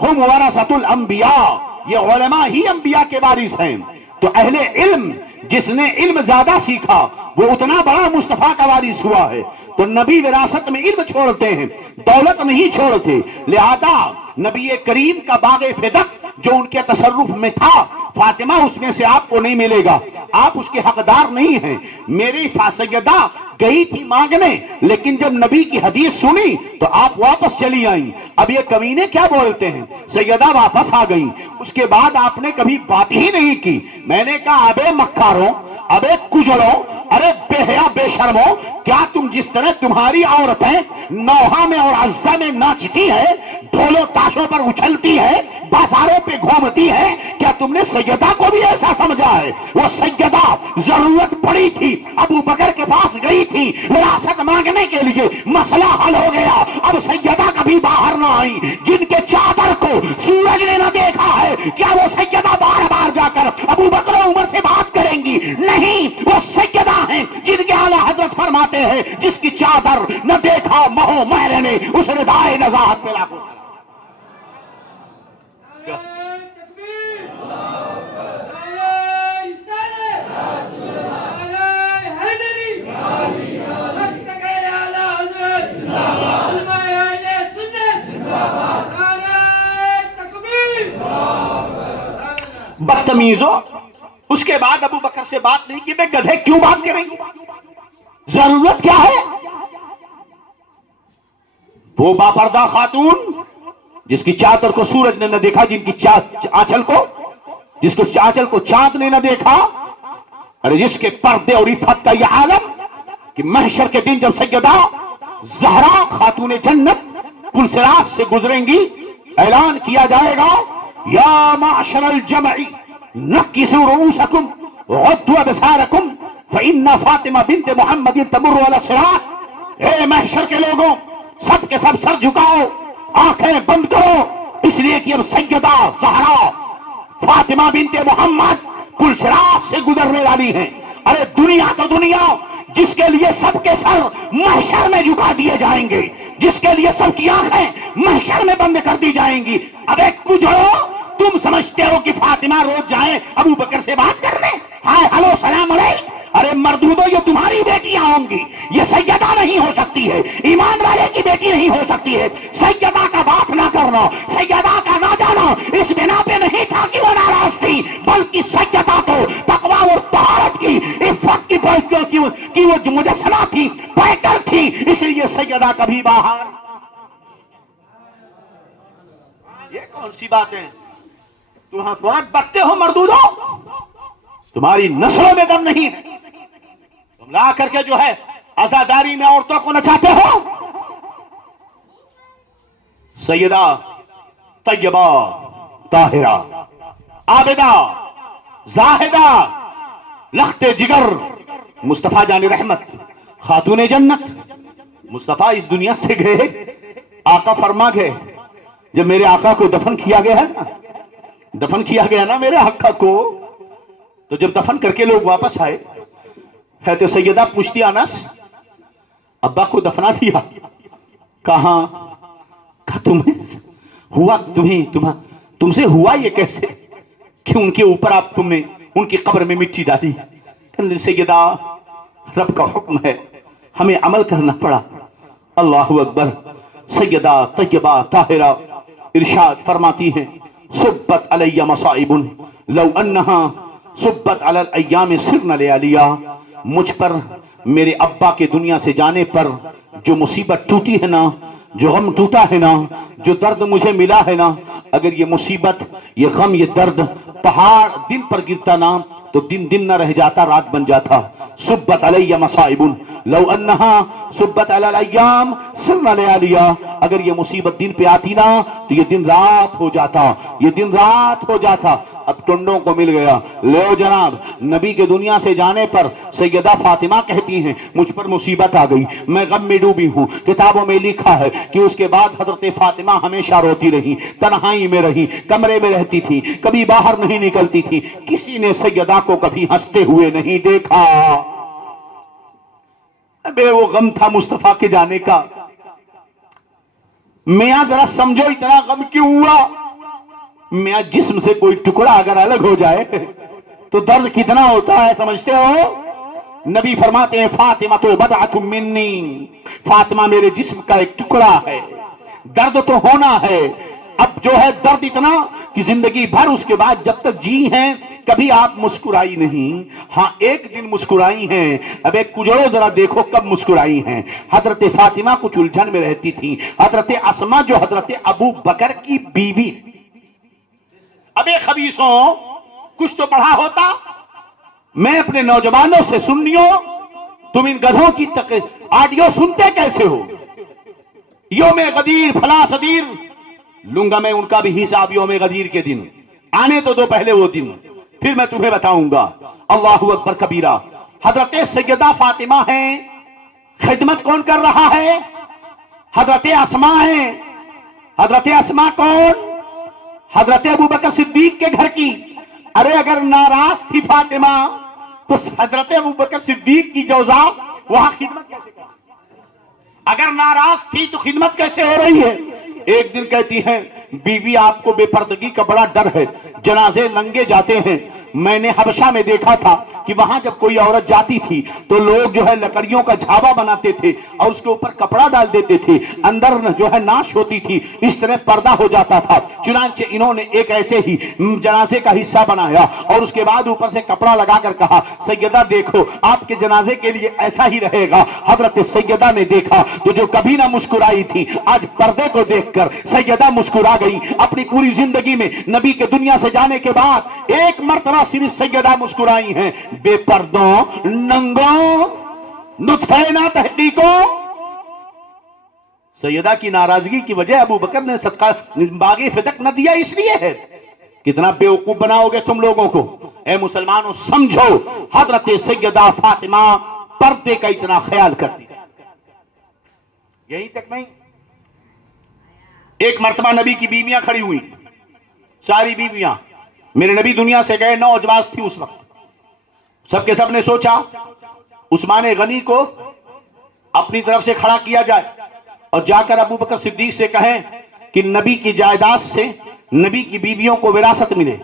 هم ورثۃ الانبیاء، یہ علماء ہی انبیاء کے وارث ہیں۔ تو اہل علم جس نے علم زیادہ سیکھا وہ اتنا بڑا مصطفیٰ کا وارث ہوا ہے۔ تو نبی وراثت میں علم چھوڑتے ہیں، دولت نہیں چھوڑتے، لہذا نبی کریم کا باغ فدق جو ان کے تصرف میں تھا، فاطمہ اس میں سے آپ کو نہیں ملے گا، آپ اس کے حقدار نہیں ہیں۔ میری سیدہ گئی تھی مانگنے، لیکن جب نبی کی حدیث سنی تو آپ واپس چلی آئیں۔ اب یہ کمینے کیا بولتے ہیں، سیدہ واپس آ گئیں، اس کے بعد آپ نے کبھی بات ہی نہیں کی۔ میں نے کہا ابے مکاروں، ابے کجڑوں، ارے بے حیا بے شرموں، کیا تم جس طرح تمہاری عورتیں نوحہ میں اور عزہ میں ناچتی ہے، ڈھولوں تاشوں پر اچھلتی ہے، بازاروں پہ گھومتی ہے، کیا تم نے سیدہ کو بھی ایسا سمجھا ہے؟ وہ سیدہ ضرورت پڑی تھی ابو بکر کے پاس گئی تھی، تھی وراثت مانگنے کے لیے مسئلہ حل ہو گیا. اب سیدہ کبھی باہر نہ آئی جن کے چادر کو سورج نے نہ دیکھا ہے. کیا وہ سیدہ بار بار جا کر ابو بکر و عمر سے بات کریں گی؟ نہیں، وہ سیدہ ہیں جن کے اعلیٰ حضرت فرماتے ہیں جس کی چادر نہ دیکھا مہو مہر نے اس ردائے نزاہت پہ لاکھوں. بدتمیزو، اس کے بعد ابو بکر سے بات نہیں کی. میں گدھے کیوں بات کریں گی؟ ضرورت کیا ہے؟ وہ باپردہ خاتون جس کی چادر کو سورج نے نہ دیکھا، جن کی آنچل کو، جس کو آنچل کو چاند نے نہ دیکھا، اور جس کے پردے اور عفت کا یہ عالم کہ محشر کے دن جب سیدہ زہرا خاتون جنت پل صراط سے گزریں گی، اعلان کیا جائے گا یا معشر الجمع نکسوا رؤوسکم وغضوا ابصارکم فإن فاطمہ بنت محمد تمر علی الصراط. اے محشر کے لوگوں، سب کے سب سر جھکاؤ، آنکھیں بند کرو، اس لیے کہ اب سیدہ زہرا فاطمہ بنت محمد پل صراط سے گزرنے والی ہیں. ارے دنیا تو دنیا جس کے لیے سب کے سر محشر میں جھکا دیے جائیں گے، جس کے لیے سب کی آنکھیں محشر میں بند کر دی جائیں گی. اب ایک کجڑو، تم سمجھتے ہو کہ فاطمہ روز جائیں ابو بکر سے بات کرنے؟ ہائے ہلو سلام علیکم. ارے مردودو، یہ تمہاری بیٹیاں ہوں گی، یہ سیدہ نہیں ہو سکتی ہے، ایمان والے کی بیٹی نہیں ہو سکتی ہے. سیدہ کا بات نہ کرنا، سیدہ کا نہ جانا اس بنا پہ نہیں تھا کہ وہ ناراض تھی، بلکہ سیدہ کو تقویٰ اور طہارت کی، عفت کی وہ مجسمہ تھی، پیکر تھی، اس لیے سیدہ کبھی باہر. یہ کون سی بات ہے؟ تم حکومت بکتے ہو مردودو، تمہاری نسلوں میں دم نہیں ہے. تم لا کر کے جو ہے عزاداری میں عورتوں کو نچاتے ہو. سیدہ طیبہ طاہرہ عابدہ زاہدہ لخت جگر مصطفیٰ جان رحمت خاتون جنت. مصطفیٰ اس دنیا سے گئے، آقا فرما گئے جب میرے آقا کو دفن کیا گیا ہے نا، دفن کیا گیا نا میرے آقا کو، تو جب دفن کر کے لوگ واپس آئے، ہے تو سیدہ پوچھتی انس ابا کو دفنا دیا کہاں؟ کہا تمہیں ہوا، تم سے ہوا یہ کیسے کہ ان کے اوپر آپ تم نے ان کی قبر میں مٹی ڈالی؟ کہ سیدہ رب کا حکم ہے، ہمیں عمل کرنا پڑا. اللہ اکبر. سیدہ طیبہ طاہرہ ارشاد فرماتی ہیں صبت علی مصائب لو انہا صبت علی الایام سرن لیالیا. مجھ پر میرے ابا کے دنیا سے جانے پر جو مصیبت ٹوٹی ہے نا، جو غم ٹوٹا ہے نا، جو درد مجھے ملا ہے نا، اگر یہ مصیبت، یہ غم، یہ درد پہاڑ دن پر گرتا نا تو دن دن نہ رہ جاتا، رات بن جاتا. صبت علی مصائب لو انہا صبت علی الایام سرن لیالیا. اگر یہ مصیبت دن پہ آتی نا تو یہ دن رات ہو جاتا، یہ دن رات ہو جاتا. اب ٹنڈوں کو مل گیا. لو جناب، نبی کے دنیا سے جانے پر سیدہ فاطمہ کہتی ہیں مجھ پر مصیبت آ گئی، میں غم میں ڈوبی ہوں. کتابوں میں لکھا ہے کہ اس کے بعد حضرت فاطمہ ہمیشہ روتی رہی، تنہائی میں رہی، کمرے میں رہتی تھی، کبھی باہر نہیں نکلتی تھی. کسی نے سیدہ کو کبھی ہنستے ہوئے نہیں دیکھا. ابے وہ غم تھا مصطفیٰ کے جانے کا. میاں ذرا سمجھو اتنا غم کیوں ہوا؟ میاں جسم سے کوئی ٹکڑا اگر الگ ہو جائے تو درد کتنا ہوتا ہے سمجھتے ہو؟ نبی فرماتے ہیں فاطمہ تو بضعۃ منی، فاطمہ میرے جسم کا ایک ٹکڑا ہے. درد تو ہونا ہے. اب جو ہے درد اتنا کہ زندگی بھر اس کے بعد جب تک جی ہیں کبھی آپ مسکرائی نہیں. ہاں ایک دن مسکرائی ہیں. اب ایک کجڑو ذرا دیکھو کب مسکرائی ہیں. حضرت فاطمہ کچھ الجھن میں رہتی تھی. حضرت اسما جو حضرت ابو بکر کی بیوی، ابے خبیثوں کچھ تو پڑھا ہوتا. میں اپنے نوجوانوں سے سننیوں، تم ان گدھوں کی آڈیو سنتے کیسے ہو؟ یوم غدیر فلاں صدیر لوں گا میں ان کا بھی حساب یوم غدیر کے دن. آنے تو دو پہلے وہ دن، پھر میں تمہیں بتاؤں گا. اللہ اکبر کبیرہ. حضرت سیدہ فاطمہ ہیں خدمت کون کر رہا ہے؟ حضرت اسماء ہیں۔ حضرت اسماء کون؟ حضرت ابوبکر صدیق کے گھر کی۔ ارے اگر ناراض تھی فاطمہ تو حضرت ابوبکر صدیق کی جوزا وہاں خدمت کیسے کر؟ اگر ناراض تھی تو خدمت کیسے ہو رہی ہے؟ ایک دن کہتی ہے بیوی آپ کو بے پردگی کا بڑا ڈر ہے، جنازے ننگے جاتے ہیں، میں نے حبشہ میں دیکھا تھا کہ وہاں جب کوئی عورت جاتی تھی تو لوگ جو ہے لکڑیوں کا جھاوا بناتے تھے اور اس کے اوپر کپڑا ڈال دیتے تھے، اندر جو ہے ناش ہوتی تھی، اس طرح پردہ ہو جاتا تھا۔ چنانچہ انہوں نے ایک ایسے ہی جنازے کا حصہ بنایا اور اس کے بعد اوپر سے کپڑا لگا کر کہا سیدہ دیکھو آپ کے جنازے کے لیے ایسا ہی رہے گا۔ حضرت سیدہ نے دیکھا تو جو کبھی نہ مسکرائی تھی آج پردے کو دیکھ کر سیدہ مسکرا گئی۔ اپنی پوری زندگی میں نبی کے دنیا سے جانے کے بعد ایک مرتبہ صرف سیدہ مسکرائی ہیں، بے پردوں، ننگوں، نطفے نہ تحقیقوں۔ سیدہ کی ناراضگی کی وجہ ابو بکر نے صدقہ باغ فدق نہ دیا اس لیے ہے۔ کتنا بیوقوف بناؤ گے تم لوگوں کو۔ اے مسلمانوں سمجھو، حضرت سیدہ فاطمہ پردے کا اتنا خیال کرتی۔ یہی تک نہیں، ایک مرتبہ نبی کی بیویاں کھڑی ہوئی، ساری بیویاں، میرے نبی دنیا سے گئے، 9 ازواج تھی اس وقت۔ سب کے سب نے سوچا عثمان غنی کو اپنی طرف سے کھڑا کیا جائے اور جا کر ابو بکر صدیق سے کہیں کہ نبی کی جائیداد سے نبی کی بیویوں کو وراثت ملے۔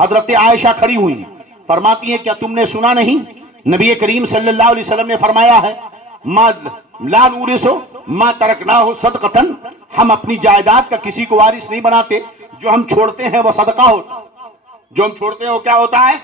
حضرت عائشہ کھڑی ہوئی، فرماتی ہیں کیا تم نے سنا نہیں؟ نبی کریم صلی اللہ علیہ وسلم نے فرمایا ہے ما لا نورث ما ترکناہ صدقۃ، ہم اپنی جائیداد کا کسی کو وارث نہیں بناتے، جو ہم چھوڑتے ہیں وہ صدقہ ہوتا ہے۔ جو ہم چھوڑتے ہیں وہ کیا ہوتا ہے؟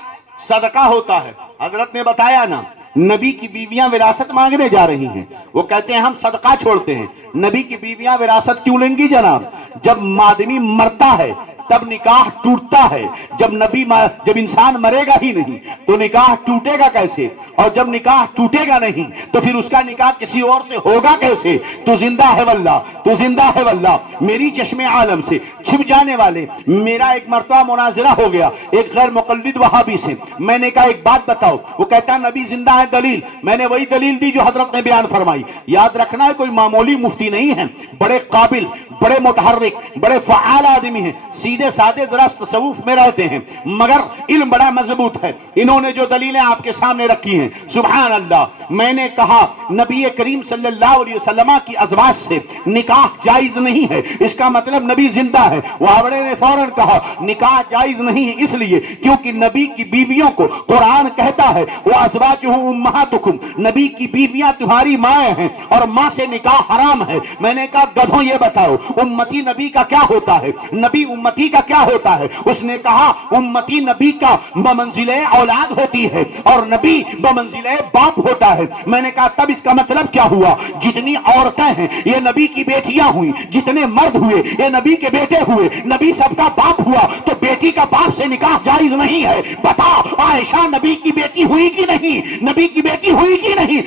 صدقہ ہوتا ہے۔ حضرت نے بتایا نا، نبی کی بیویاں وراثت مانگنے جا رہی ہیں، وہ کہتے ہیں ہم صدقہ چھوڑتے ہیں۔ نبی کی بیویاں وراثت کیوں لیں گی جناب؟ جب آدمی مرتا ہے تب نکاح ٹوٹتا ہے۔ جب انسان مرے گا ہی نہیں تو نکاح ٹوٹے گا کیسے؟ اور جب نکاح ٹوٹے گا نہیں تو پھر اس کا نکاح کسی اور سے ہوگا کیسے؟ تو زندہ ہے واللہ، تو زندہ ہے واللہ، میری چشم عالم سے چھپ جانے والے۔ میرا ایک مرتبہ مناظرہ ہو گیا ایک غیر مقلد وہابی سے، میں نے کہا ایک بات بتاؤ، وہ کہتا نبی زندہ ہے، دلیل؟ میں نے وہی دلیل دی جو حضرت نے بیان فرمائی۔ یاد رکھنا ہے کوئی معمولی مفتی نہیں ہے، بڑے قابل، بڑے متحرک، بڑے فعال آدمی ہیں، سیدھے سادے ذرا تصوف میں رہتے ہیں مگر علم بڑا مضبوط ہے۔ انہوں نے جو دلیلیں آپ کے سامنے رکھی ہیں سبحان اللہ، میں نے کہا نبی کریم صلی اللہ علیہ وسلم کی ازواج سے نکاح جائز نہیں ہے، اس کا مطلب نبی زندہ ہے۔ وہابڑے نے فوراً کہا نکاح جائز نہیں ہے اس لیے کیونکہ نبی کی بیویوں کو قرآن کہتا ہے وہ ازواجہ امہاتکم، نبی کی بیویاں تمہاری مائیں ہیں اور ماں سے نکاح حرام ہے۔ میں نے کہا گدھوں یہ بتاؤ امتی نبی کا کیا ہوتا ہے، نبی امتی کا کیا ہوتا ہے؟ اس نے کہا امتی نبی کا بمنزلہ اولاد ہوتی ہے اور نبی بمنزلہ باپ ہوتا ہے۔ میں نے کہا تب اس کا مطلب کیا ہوا؟ جتنی عورتیں ہیں یہ نبی کی بیٹیاں ہوئی، جتنے مرد ہوئے یہ نبی کے بیٹے ہوئے، نبی سب کا باپ ہوا تو بیٹی کا باپ سے نکاح جائز نہیں ہے۔ بتا عائشہ نبی کی بیٹی ہوئی کی نہیں؟ نبی کی بیٹی ہوئی کی نہیں؟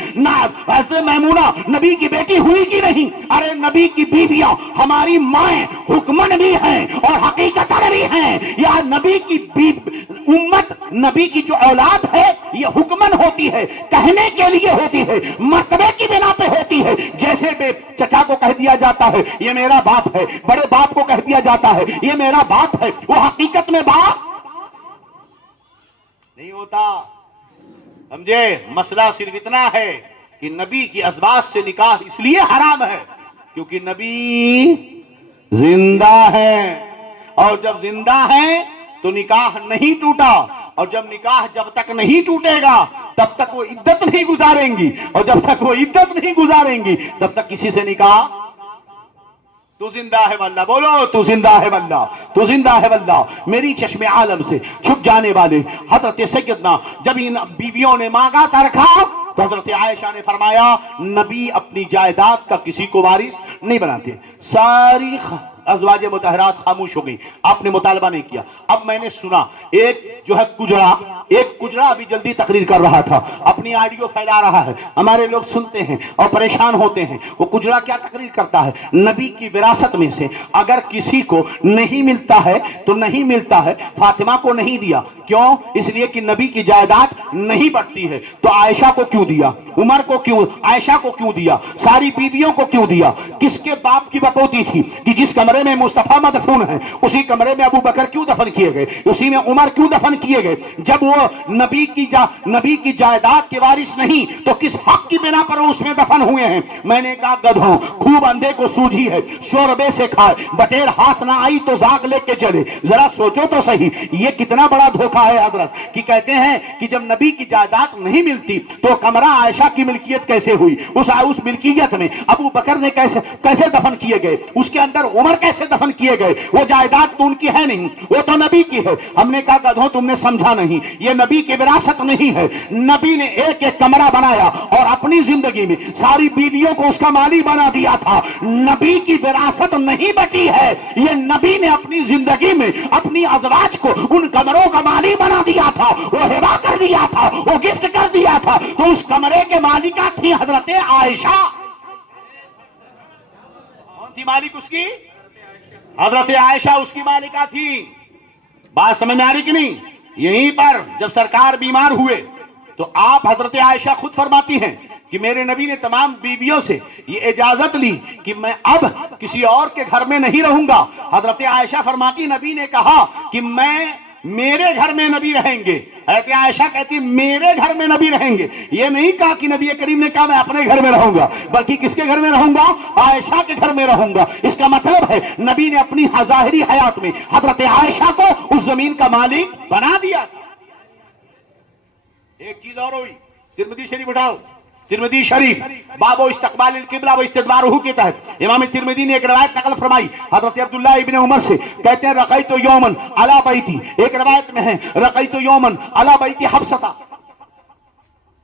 حضرت میمونہ نبی کی بیٹی ہوئی کی نہیں؟ ارے نبی کی بیویاں ہماری مائیں حکمن بھی ہیں اور حقیقت بھی ہیں۔ یا نبی کی امت، نبی کی جو اولاد ہے یہ حکمن ہوتی ہے، کہنے کے لیے ہوتی ہے، مرتبے کی بنا پہ ہوتی ہے۔ جیسے چچا کو کہہ دیا جاتا ہے یہ میرا باپ ہے، بڑے باپ کو کہہ دیا جاتا ہے یہ میرا باپ ہے، وہ حقیقت میں باپ نہیں ہوتا۔ سمجھے؟ مسئلہ صرف اتنا ہے کہ نبی کی ازواج سے نکاح اس لیے حرام ہے کیونکہ نبی زندہ ہے، اور جب زندہ ہے تو نکاح نہیں ٹوٹا، اور جب نکاح جب تک نہیں ٹوٹے گا تب تک وہ عدت نہیں گزاریں گی، اور جب تک وہ عدت نہیں گزاریں گی تب تک کسی سے نکاح۔ تو زندہ ہے واللہ، بولو تو زندہ ہے واللہ، تو زندہ ہے واللہ، میری چشم عالم سے چھپ جانے والے حضرت سیدنا جب ان بیویوں نے مانگا تھا رکھا تو حضرت عائشہ نے فرمایا نبی اپنی جائیداد کا کسی کو وارث نہیں بناتے۔ ساری ازواج مطہرات خاموش ہو گئی، آپ نے مطالبہ نہیں کیا۔ اب میں نے سنا ایک جو ہے کجرا ابھی جلدی تقریر کر رہا تھا، اپنی آڈیو پھیلا رہا ہے، ہمارے لوگ سنتے ہیں اور پریشان ہوتے ہیں۔ وہ کجرا کیا تقریر کرتا ہے؟ نبی کی وراثت میں سے اگر کسی کو نہیں ملتا ہے تو نہیں ملتا ہے۔ فاطمہ کو نہیں دیا، کیوں؟ اس لیے کہ نبی کی جائیداد نہیں بڑھتی ہے۔ تو عائشہ کو کیوں دیا؟ عمر کو کیوں؟ عائشہ کو کیوں دیا؟ ساری بیویوں کو کیوں دیا؟ کس کے باپ کی بکوتی تھی کہ جس کمرے میں مصطفیٰ مدفون ہے اسی کمرے میں ابو بکر کیوں دفن کیے گئے، اسی میں عمر کیوں دفن کیے گئے؟ جب وہ نبی کی جائیداد کے وارث نہیں تو کس حق کی بنا پر اس میں دفن ہوئے ہیں؟ میں نے کہا گدھوں، خوب اندھے کو سوجھی ہے، شوربے سے کھائے، بٹیر ہاتھ نہ آئی تو زاگ لے کے چلے۔ ذرا سوچو تو صحیح، یہ کتنا بڑا دھوکہ ہے حضرت، کہ کہتے ہیں کہ جب نبی کی جائیداد نہیں ملتی تو کمرہ عائشہ کی ملکیت کیسے ہوئی؟ اس ملکیت میں ابو بکر نے کیسے دفن کیے گئے؟ اس کے اندر عمر کیسے دفن کیے گئے؟ وہ جائیداد تو ان کی ہے نہیں، وہ تو نبی کی ہے۔ ہم نے کہا گدھوں تم نے سمجھا نہیں، یہ نبی کی وراثت نہیں ہے۔ نبی نے ایک ایک کمرہ بنایا اور اپنی زندگی میں ساری بیویوں کو اس کا مالی بنا دیا تھا۔ نبی کی وراثت نہیں بٹی ہے، یہ نبی نے اپنی زندگی میں اپنی ازواج کو ان کمروں کا مالی بنا دیا تھا، وہ ہبہ کر دیا تھا، وہ گفٹ کر دیا تھا۔ تو اس کمرے کے مالکہ تھی حضرت عائشہ۔ کون تھی مالک اس کی؟ حضرت عائشہ اس کی مالکہ تھی۔ بات سمجھ میں آ رہی کہ نہیں؟ یہیں پر جب سرکار بیمار ہوئے تو آپ حضرت عائشہ خود فرماتی ہیں کہ میرے نبی نے تمام بیویوں سے یہ اجازت لی کہ میں اب کسی اور کے گھر میں نہیں رہوں گا۔ حضرت عائشہ فرماتی نبی نے کہا کہ میرے گھر میں نبی رہیں گے۔ حضرت عائشہ کہتی میرے گھر میں نبی رہیں گے، یہ نہیں کہا کہ نبی کریم نے کہا میں اپنے گھر میں رہوں گا، بلکہ کس کے گھر میں رہوں گا؟ عائشہ کے گھر میں رہوں گا۔ اس کا مطلب ہے نبی نے اپنی ظاہری حیات میں حضرت عائشہ کو اس زمین کا مالک بنا دیا۔ ایک چیز اور ہوئی، ترمذی شریف اٹھاؤ، ترمذی شریف باب استقبال القبلہ و استدبارہ کے تحت امام ترمذی نے ایک روایت نقل فرمائی حضرت عبداللہ ابن عمر سے، کہتے ہیں رقیت یومن علی بیتی، ایک روایت میں ہے رقیت یومن علی بیتی حفصہ،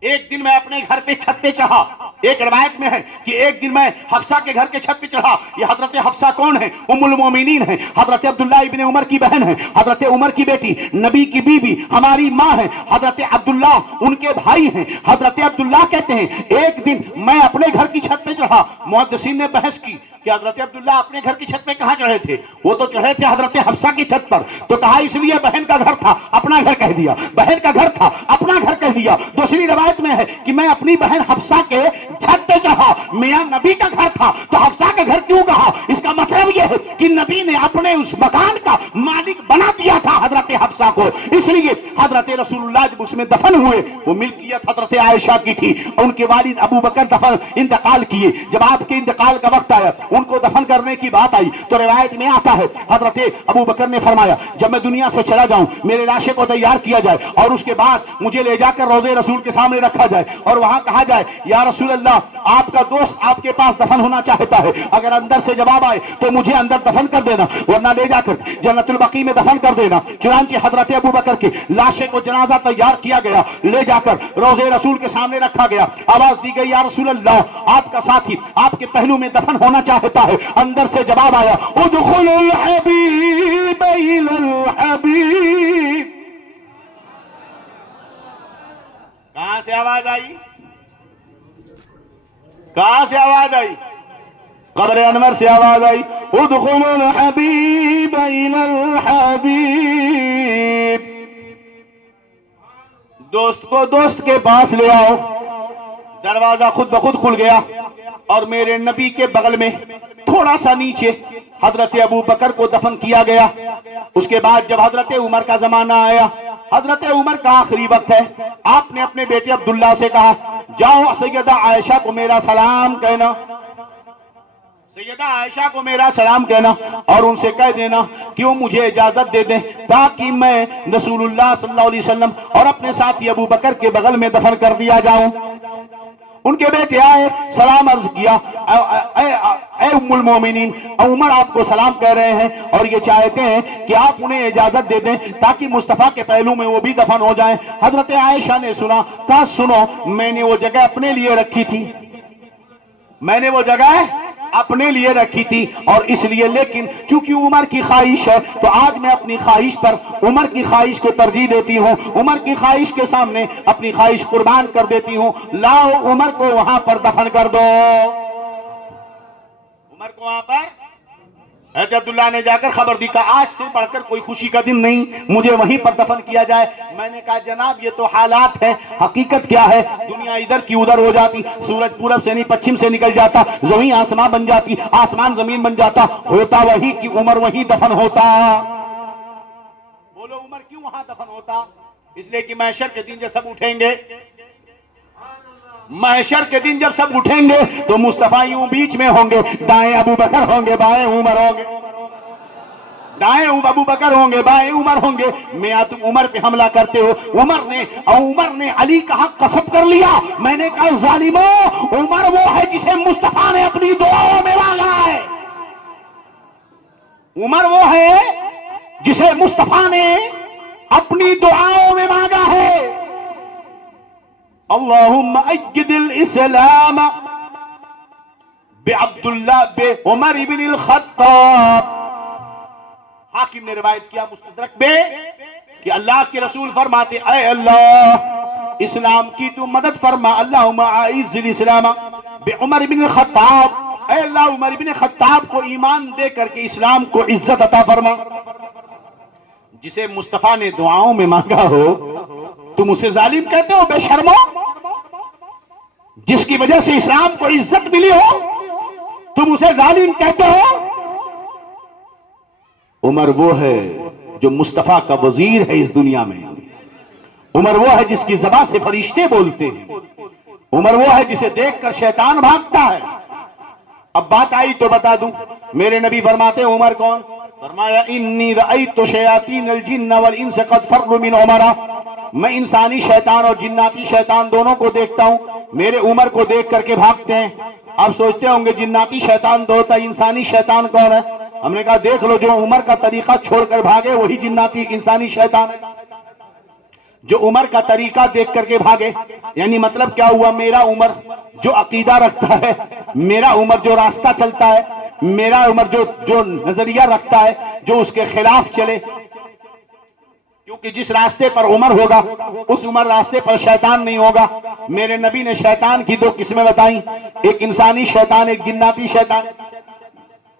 ایک دن میں اپنے گھر پہ چھت پہ چڑھا۔ ایک روایت میں ہے کہ ایک دن میں حفصہ کے گھر کے چھت پہ چڑھا۔ یہ حضرت حفصہ کون ہے؟ ام المومنین ہیں، حضرت عبداللہ ابن عمر کی بہن ہے، حضرت عمر کی بیٹی، نبی کی بیوی، ہماری ماں ہے۔ حضرت عبداللہ ان کے بھائی ہیں۔ حضرت عبداللہ کہتے ہیں ایک دن میں اپنے گھر کی چھت پہ چڑھا۔ محدثین نے بحث کی کہ حضرت عبداللہ اپنے گھر کی چھت پہ کہاں چڑھے تھے؟ وہ تو چڑھے تھے حضرت حفصہ کی چھت پر، تو کہا اس لیے بہن کا گھر تھا اپنا گھر کہہ دیا، بہن کا گھر تھا اپنا گھر کہہ دیا۔ دوسری روایت میں ہے کہ میں اپنی بہن حفصہ کے چھت پہ چڑھا، میاں نبی کا گھر تھا تو حفصہ کا گھر کیوں کہا؟ اس کا مطلب یہ ہے کہ نبی نے اپنے اس مکان کا مالک بنا دیا تھا حضرت حفصہ کو، اس لیے حضرت رسول اللہ جب اس میں دفن ہوئے وہ ملکیت حضرت عائشہ کی تھی۔ ان کے والد ابو بکر انتقال کیے، جب آپ کے انتقال کا وقت آیا ان کو دفن کرنے کی بات آئی تو روایت میں آتا ہے حضرت ابو بکر نے فرمایا جب میں دنیا سے چلا جاؤں میرے لاشے کو تیار کیا جائے اور اس کے بعد مجھے لے جا کر روضے رسول کے سامنے رکھا جائے اور وہاں کہا جائے یا رسول اللہ آپ کا دوست آپ کے پاس دفن ہونا چاہتا ہے، اگر اندر سے جواب آئے تو مجھے اندر دفن کر دینا ورنہ لے جا کر جنت البقیع میں دفن کر دینا۔ چنانچہ حضرت ابو بکر کے لاشے کو جنازہ تیار کیا گیا، لے جا کر روضے رسول کے سامنے رکھا گیا۔ آواز دی گئی یا رسول اللہ آپ کا ساتھی آپ کے پہلو میں دفن ہونا چاہتا ہے۔ اندر سے جواب آیا ادخل الحبیب الی الحبیب۔ کہاں سے آواز آئی؟ کہاں سے آواز آئی؟ قبر انور سے آواز آئی ادخل الحبیب الی الحبیب۔ دوست کو دوست کے پاس لے آؤ۔ دروازہ خود بخود کھل گیا اور میرے نبی کے بغل میں تھوڑا سا نیچے حضرت ابو بکر کو دفن کیا گیا۔ اس کے بعد جب حضرت عمر کا زمانہ آیا، حضرت عمر کا آخری وقت ہے، آپ نے اپنے بیٹے عبداللہ سے کہا جاؤ سیدہ عائشہ کو میرا سلام کہنا، سیدہ عائشہ کو میرا سلام کہنا اور ان سے کہہ دینا کہ وہ مجھے اجازت دے دیں تاکہ میں رسول اللہ صلی اللہ علیہ وسلم اور اپنے ساتھی ابو بکر کے بغل میں دفن کر دیا جاؤں۔ ان کے بیٹے آئے، سلام عرض کیا، اے ام المومنین عمر آپ کو سلام کہہ رہے ہیں اور یہ چاہتے ہیں کہ آپ انہیں اجازت دے دیں تاکہ مصطفیٰ کے پہلو میں وہ بھی دفن ہو جائیں۔ حضرت عائشہ نے سنا، کہا سنو میں نے وہ جگہ اپنے لیے رکھی تھی، میں نے وہ جگہ اپنے لیے رکھی تھی اور اس لیے، لیکن چونکہ عمر کی خواہش ہے تو آج میں اپنی خواہش پر عمر کی خواہش کو ترجیح دیتی ہوں، عمر کی خواہش کے سامنے اپنی خواہش قربان کر دیتی ہوں۔ لاؤ عمر کو وہاں پر دفن کر دو، عمر کو وہاں پر۔ حضرت عبداللہ نے جا کر خبر دی، کہا آج سے بڑھ کر کوئی خوشی کا دن نہیں، مجھے وہیں پر دفن کیا جائے۔ میں نے کہا جناب یہ تو حالات ہیں، حقیقت کیا ہے؟ دنیا ادھر کی ادھر ہو جاتی، سورج پورب سے نہیں پچھم سے نکل جاتا، زمین آسمان بن جاتی، آسمان زمین بن جاتا، ہوتا وہی کہ عمر وہیں دفن ہوتا۔ بولو عمر کیوں وہاں دفن ہوتا؟ اس لیے کہ محشر کے دن جب سب اٹھیں گے، محشر کے دن جب سب اٹھیں گے تو مصطفیٰ یوں بیچ میں ہوں گے، دائیں ابو بکر ہوں گے، بائیں عمر ہوں گے، دائیں ابو بکر ہوں گے، بائیں عمر ہوں گے۔ میاں تم عمر پہ حملہ کرتے ہو، عمر نے علی کا حق قصب کر لیا۔ میں نے کہا ظالمو، عمر وہ ہے جسے مصطفیٰ نے اپنی دعاؤں میں مانگا ہے، عمر وہ ہے جسے مصطفیٰ نے اپنی دعاؤں میں مانگا ہے۔ اللہم اجد الاسلام بعبداللہ بعمر بن الخطاب۔ حاکم نے روایت کیا مستدرک میں کہ اللہ کے رسول فرماتے، اے اللہ اسلام کی تو مدد فرما، اللہم اعز الاسلام بعمر بن الخطاب، اے اللہ عمر بن خطاب کو ایمان دے کر کے اسلام کو عزت عطا فرما۔ جسے مصطفیٰ نے دعاؤں میں مانگا ہو تم اسے ظالم کہتے ہو، بے شرمو؟ جس کی وجہ سے اسلام کو عزت ملی ہو تم اسے ظالم کہتے ہو؟ عمر وہ ہے جو مصطفیٰ کا وزیر ہے اس دنیا میں، عمر وہ ہے جس کی زبان سے فرشتے بولتے ہیں، عمر وہ ہے جسے دیکھ کر شیطان بھاگتا ہے۔ اب بات آئی تو بتا دوں، میرے نبی فرماتے ہیں عمر کون؟ فرمایا انی رأیت شیاطین الجن والانس قد فروا من عمر، میں انسانی شیطان اور جناتی شیطان دونوں کو دیکھتا ہوں، میرے عمر کو دیکھ کر کے بھاگتے ہیں۔ آپ سوچتے ہوں گے جناتی شیطان تو ہوتا ہے، انسانی شیطان کون ہے؟ ہم نے کہا دیکھ لو، جو عمر کا طریقہ چھوڑ کر بھاگے وہی جناتی انسانی شیطان ہے۔ جو عمر کا طریقہ دیکھ کر کے بھاگے، یعنی مطلب کیا ہوا؟ میرا عمر جو عقیدہ رکھتا ہے، میرا عمر جو راستہ چلتا ہے، میرا عمر جو نظریہ رکھتا ہے، جو اس کے خلاف چلے، کیونکہ جس راستے پر عمر ہوگا اس عمر راستے پر شیطان نہیں ہوگا۔ میرے نبی نے شیطان کی دو قسمیں بتائیں، ایک انسانی شیطان، ایک جناتی شیطان،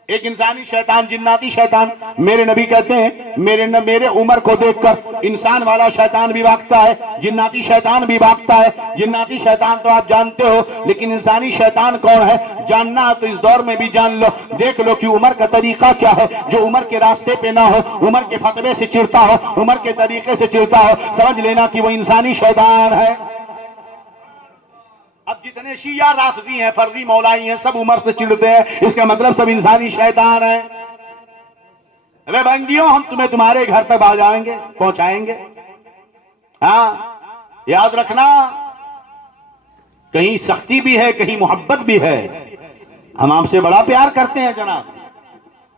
ایک انسانی شیطان، جناتی شیطان۔ میرے نبی کہتے ہیں میرے عمر کو دیکھ کر انسان والا شیطان بھی بھاگتا ہے، جناتی شیطان بھی بھاگتا ہے۔ جناتی شیطان تو آپ جانتے ہو، لیکن انسانی شیطان کون ہے؟ جاننا تو اس دور میں بھی جان لو، دیکھ لو کہ عمر کا طریقہ کیا ہے۔ جو عمر کے راستے پہ نہ ہو، عمر کے فتوے سے چڑھتا ہو، عمر کے طریقے سے چڑھتا ہو، سمجھ لینا کہ وہ انسانی شیطان ہے۔ اب جتنے شیعہ رافضی ہیں، فرضی مولائی ہیں، سب عمر سے چڑھتے ہیں، اس کا مطلب سب انسانی شیطان ہیں۔ ارے بھائیوں، ہم تمہیں تمہارے گھر تک آ جائیں گے، پہنچائیں گے۔ ہاں یاد رکھنا، کہیں سختی بھی ہے، کہیں محبت بھی ہے۔ ہم آپ سے بڑا پیار کرتے ہیں جناب،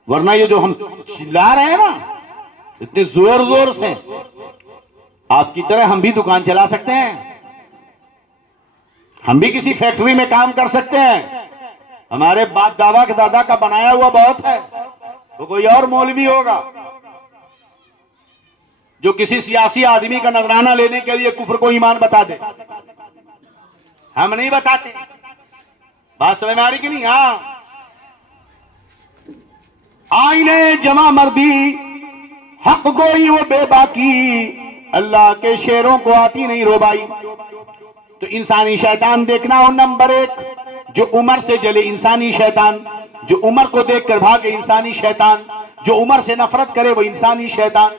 ورنہ یہ جو ہم چلا رہے ہیں نا اتنے زور زور سے، آپ کی طرح ہم بھی دکان چلا سکتے ہیں، ہم بھی کسی فیکٹری میں کام کر سکتے ہیں۔ ہمارے باپ دادا کا بنایا ہوا بہت ہے، تو کوئی اور مولوی ہوگا جو کسی سیاسی آدمی کا نذرانہ لینے کے لیے کفر کو ایمان بتا دے۔ ہم نہیں بتاتے، بات سمجھ میں آ رہی کہ نہیں؟ ہاں، آئینے جمع مردی حق گوئی وہ بے باکی، اللہ کے شیروں کو آتی نہیں روبائی۔ تو انسانی شیطان دیکھنا ہو نمبر ایک، جو عمر سے جلے انسانی شیطان، جو عمر کو دیکھ کر بھاگے انسانی شیطان، جو عمر سے نفرت کرے وہ انسانی شیطان،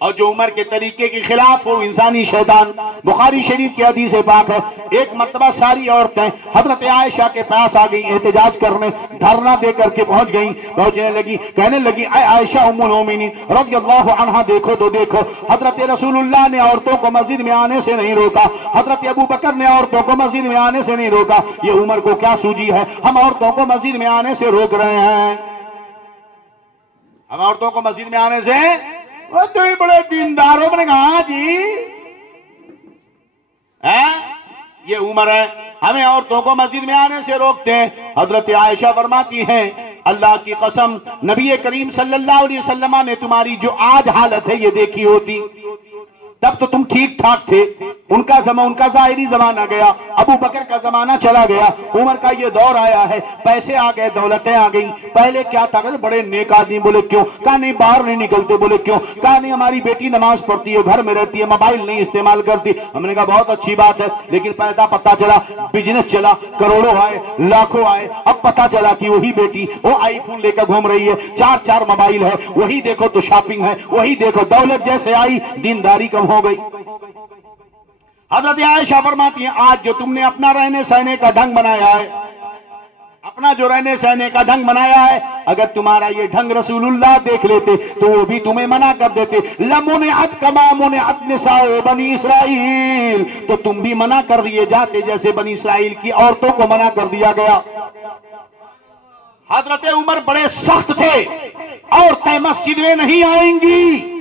اور جو عمر کے طریقے کے خلاف ہو انسانی شیطان۔ بخاری شریف کی حدیث پاک ہے، ایک مرتبہ ساری عورتیں حضرت عائشہ کے پاس آ گئی، احتجاج کرنے، دھرنا دے کر کے پہنچ گئیں، پہنچنے لگی، کہنے لگی اے عائشہ ام المومنین رضی اللہ عنہا، دیکھو تو دیکھو، حضرت رسول اللہ نے عورتوں کو مسجد میں آنے سے نہیں روکا، حضرت ابو بکر نے عورتوں کو مسجد میں آنے سے نہیں روکا، یہ عمر کو کیا سوجی ہے؟ ہم عورتوں کو مسجد میں آنے سے روک رہے ہیں، ہم عورتوں کو مسجد میں آنے سے، وہ تو ہی بڑے دینداروں نے کہا جی یہ عمر ہے، ہمیں عورتوں کو مسجد میں آنے سے روکتے ہیں۔ حضرت عائشہ فرماتی ہیں اللہ کی قسم نبی کریم صلی اللہ علیہ وسلم نے تمہاری جو آج حالت ہے یہ دیکھی ہوتی، تب تو تم ٹھیک ٹھاک تھے، ان کا ظاہری زمانہ گیا، ابو بکر کا زمانہ چلا گیا، عمر کا یہ دور آیا ہے، پیسے آ گئے، دولتیں آ گئی۔ پہلے کیا تھا کہ بڑے نیک آدمی، بولے کیوں؟ کہا نہیں باہر نہیں نکلتے، بولے کیوں؟ کہا نہیں ہماری بیٹی نماز پڑھتی ہے، گھر میں رہتی ہے، موبائل نہیں استعمال کرتی۔ ہم نے کہا بہت اچھی بات ہے، لیکن پیدا پتہ چلا بزنس چلا، کروڑوں آئے، لاکھوں آئے، اب پتہ چلا کہ وہی بیٹی وہ آئی فون لے کر گھوم رہی ہے، چار موبائل ہے، وہی دیکھو تو شاپنگ ہے، وہی دیکھو دولت جیسے آئی دینداری کم ہو گئی۔ حضرت عائشہ فرماتی ہیں آج جو تم نے اپنا رہنے سہنے کا ڈھنگ بنایا ہے، اپنا جو رہنے سہنے کا ڈھنگ بنایا ہے، اگر تمہارا یہ ڈھنگ رسول اللہ دیکھ لیتے تو وہ بھی تمہیں منع کر دیتے۔ لَمُنِعَتْ كَمَا مُنِعَتْ نِسَاءُ بنی اسرائیل، تو تم بھی منع کر دیے جاتے جیسے بنی اسرائیل کی عورتوں کو منع کر دیا گیا۔ حضرت عمر بڑے سخت تھے، عورتیں مسجد میں نہیں آئیں گی،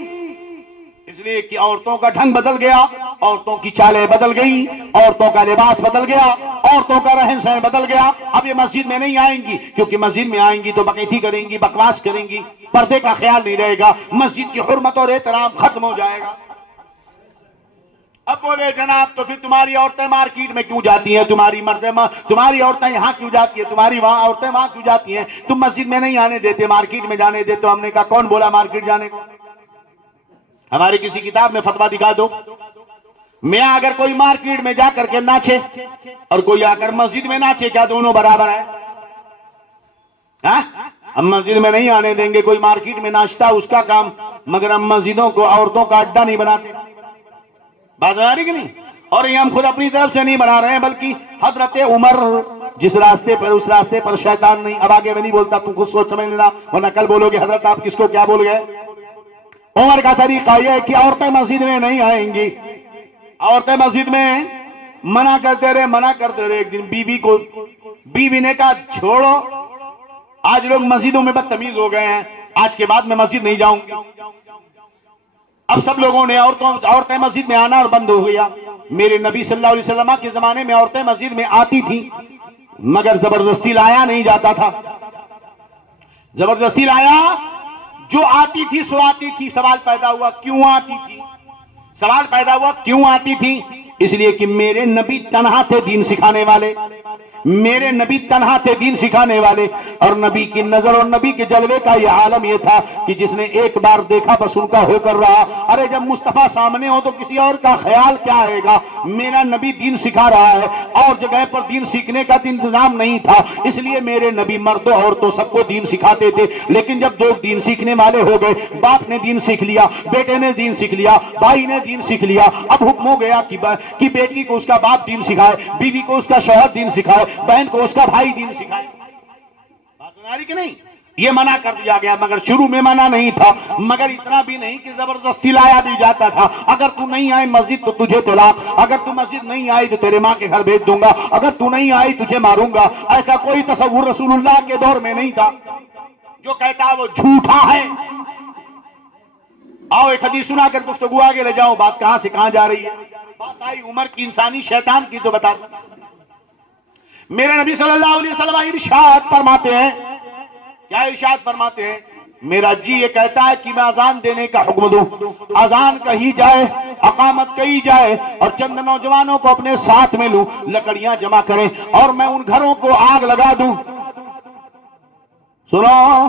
اس لیے کہ عورتوں کا ڈھنگ بدل گیا، عورتوں کی چالیں بدل گئی، عورتوں کا لباس بدل گیا، عورتوں کا رہن سہن بدل گیا۔ اب یہ مسجد میں نہیں آئیں گی، کیونکہ مسجد میں آئیں گی تو بقیتی کریں گی، بکواس کریں گی، پردے کا خیال نہیں رہے گا، مسجد کی حرمت اور احترام ختم ہو جائے گا۔ اب بولے جناب تو پھر تمہاری عورتیں مارکیٹ میں کیوں جاتی ہیں، تمہاری عورتیں یہاں کیوں جاتی ہیں، تمہاری وہاں عورتیں وہاں کیوں جاتی ہیں، تم مسجد میں نہیں آنے دیتے، مارکیٹ میں جانے دیتے؟ تو ہم نے کہا کون بولا مارکیٹ جانے کو؟ ہماری کسی کتاب میں فتویٰ دکھا دو۔ میاں اگر کوئی مارکیٹ میں جا کر کے ناچے اور کوئی آ کر مسجد میں ناچے، کیا دونوں برابر ہے؟ ہم مسجد میں نہیں آنے دیں گے، کوئی مارکیٹ میں ناچتا اس کا کام، مگر ہم مسجدوں کو عورتوں کا اڈا نہیں بناتے۔ بات آ رہی کہ نہیں؟ اور یہ ہم خود اپنی طرف سے نہیں بنا رہے ہیں، بلکہ حضرت عمر جس راستے پر، اس راستے پر شیطان نہیں۔ اب آگے میں نہیں بولتا، تم خود سوچ سمجھ لینا، ورنہ کل بولو گے حضرت آپ کس کو کیا بول گئے۔ عمر کا طریقہ یہ ہے کہ عورتیں مسجد میں نہیں آئیں گی، عورتیں مسجد میں منع کرتے رہے۔ ایک دن بیوی نے کہا چھوڑو، آج لوگ مسجدوں میں بدتمیز ہو گئے ہیں، آج کے بعد میں مسجد نہیں جاؤں گی۔ اب سب لوگوں نے عورتیں مسجد میں آنا اور بند ہو گیا۔ میرے نبی صلی اللہ علیہ وسلم کے زمانے میں عورتیں مسجد میں آتی تھیں، مگر زبردستی لایا نہیں جاتا تھا۔ زبردستی لایا، جو آتی تھی سو آتی تھی۔ سوال پیدا ہوا کیوں آتی تھی؟ سوال پیدا ہوا کیوں آتی تھی؟ اس لیے کہ میرے نبی تنہا تھے دین سکھانے والے، میرے نبی تنہا تھے دین سکھانے والے، اور نبی کی نظر اور نبی کے جلوے کا یہ عالم یہ تھا کہ جس نے ایک بار دیکھا بس ان کا ہو کر رہا۔ ارے جب مصطفیٰ سامنے ہو تو کسی اور کا خیال کیا آئے گا؟ میرا نبی دین سکھا رہا ہے، اور جگہ پر دین سیکھنے کا انتظام نہیں تھا، اس لیے میرے نبی مردوں عورتوں سب کو دین سکھاتے تھے۔ لیکن جب دو دین سیکھنے والے ہو گئے، باپ نے دین سیکھ لیا، بیٹے نے دین سیکھ لیا، بھائی نے دین سیکھ لیا، اب حکم ہو گیا کہ بیٹی کو اس کا باپ دین سکھائے، بیوی کو اس کا شوہر دین سکھائے، بہن کو اس کا بھائی دین سکھائے۔ بات سنا رہی کہ نہیں؟ یہ منع کر دیا گیا، مگر شروع میں منع نہیں تھا، مگر اتنا بھی نہیں کہ زبردستی لایا بھی جاتا تھا۔ اگر تو نہیں آئے مسجد تو تجھے طلاق، اگر تو مسجد نہیں آئی تو تیرے ماں کے گھر بھیج دوں گا، اگر تو نہیں آئی تجھے ماروں گا۔ ایسا کوئی تصور رسول اللہ کے دور میں نہیں تھا۔ جو کہتا ہے وہ جھوٹا ہے۔ آؤ ایک حدیث سنا کر گفتگو آگے لے جاؤ، بات کہاں سے کہاں جا رہی ہے؟ بات آئی عمر کی، انسانی شیطان کی، تو بتا دوں۔ میرے نبی صلی اللہ علیہ وسلم ارشاد فرماتے ہیں، کیا ارشاد فرماتے ہیں؟ میرا جی یہ کہتا ہے کہ میں اذان دینے کا حکم دوں، اذان کہی جائے، اقامت کہی جائے، اور چند نوجوانوں کو اپنے ساتھ میں لوں، لکڑیاں جمع کریں اور میں ان گھروں کو آگ لگا دوں۔ سنو،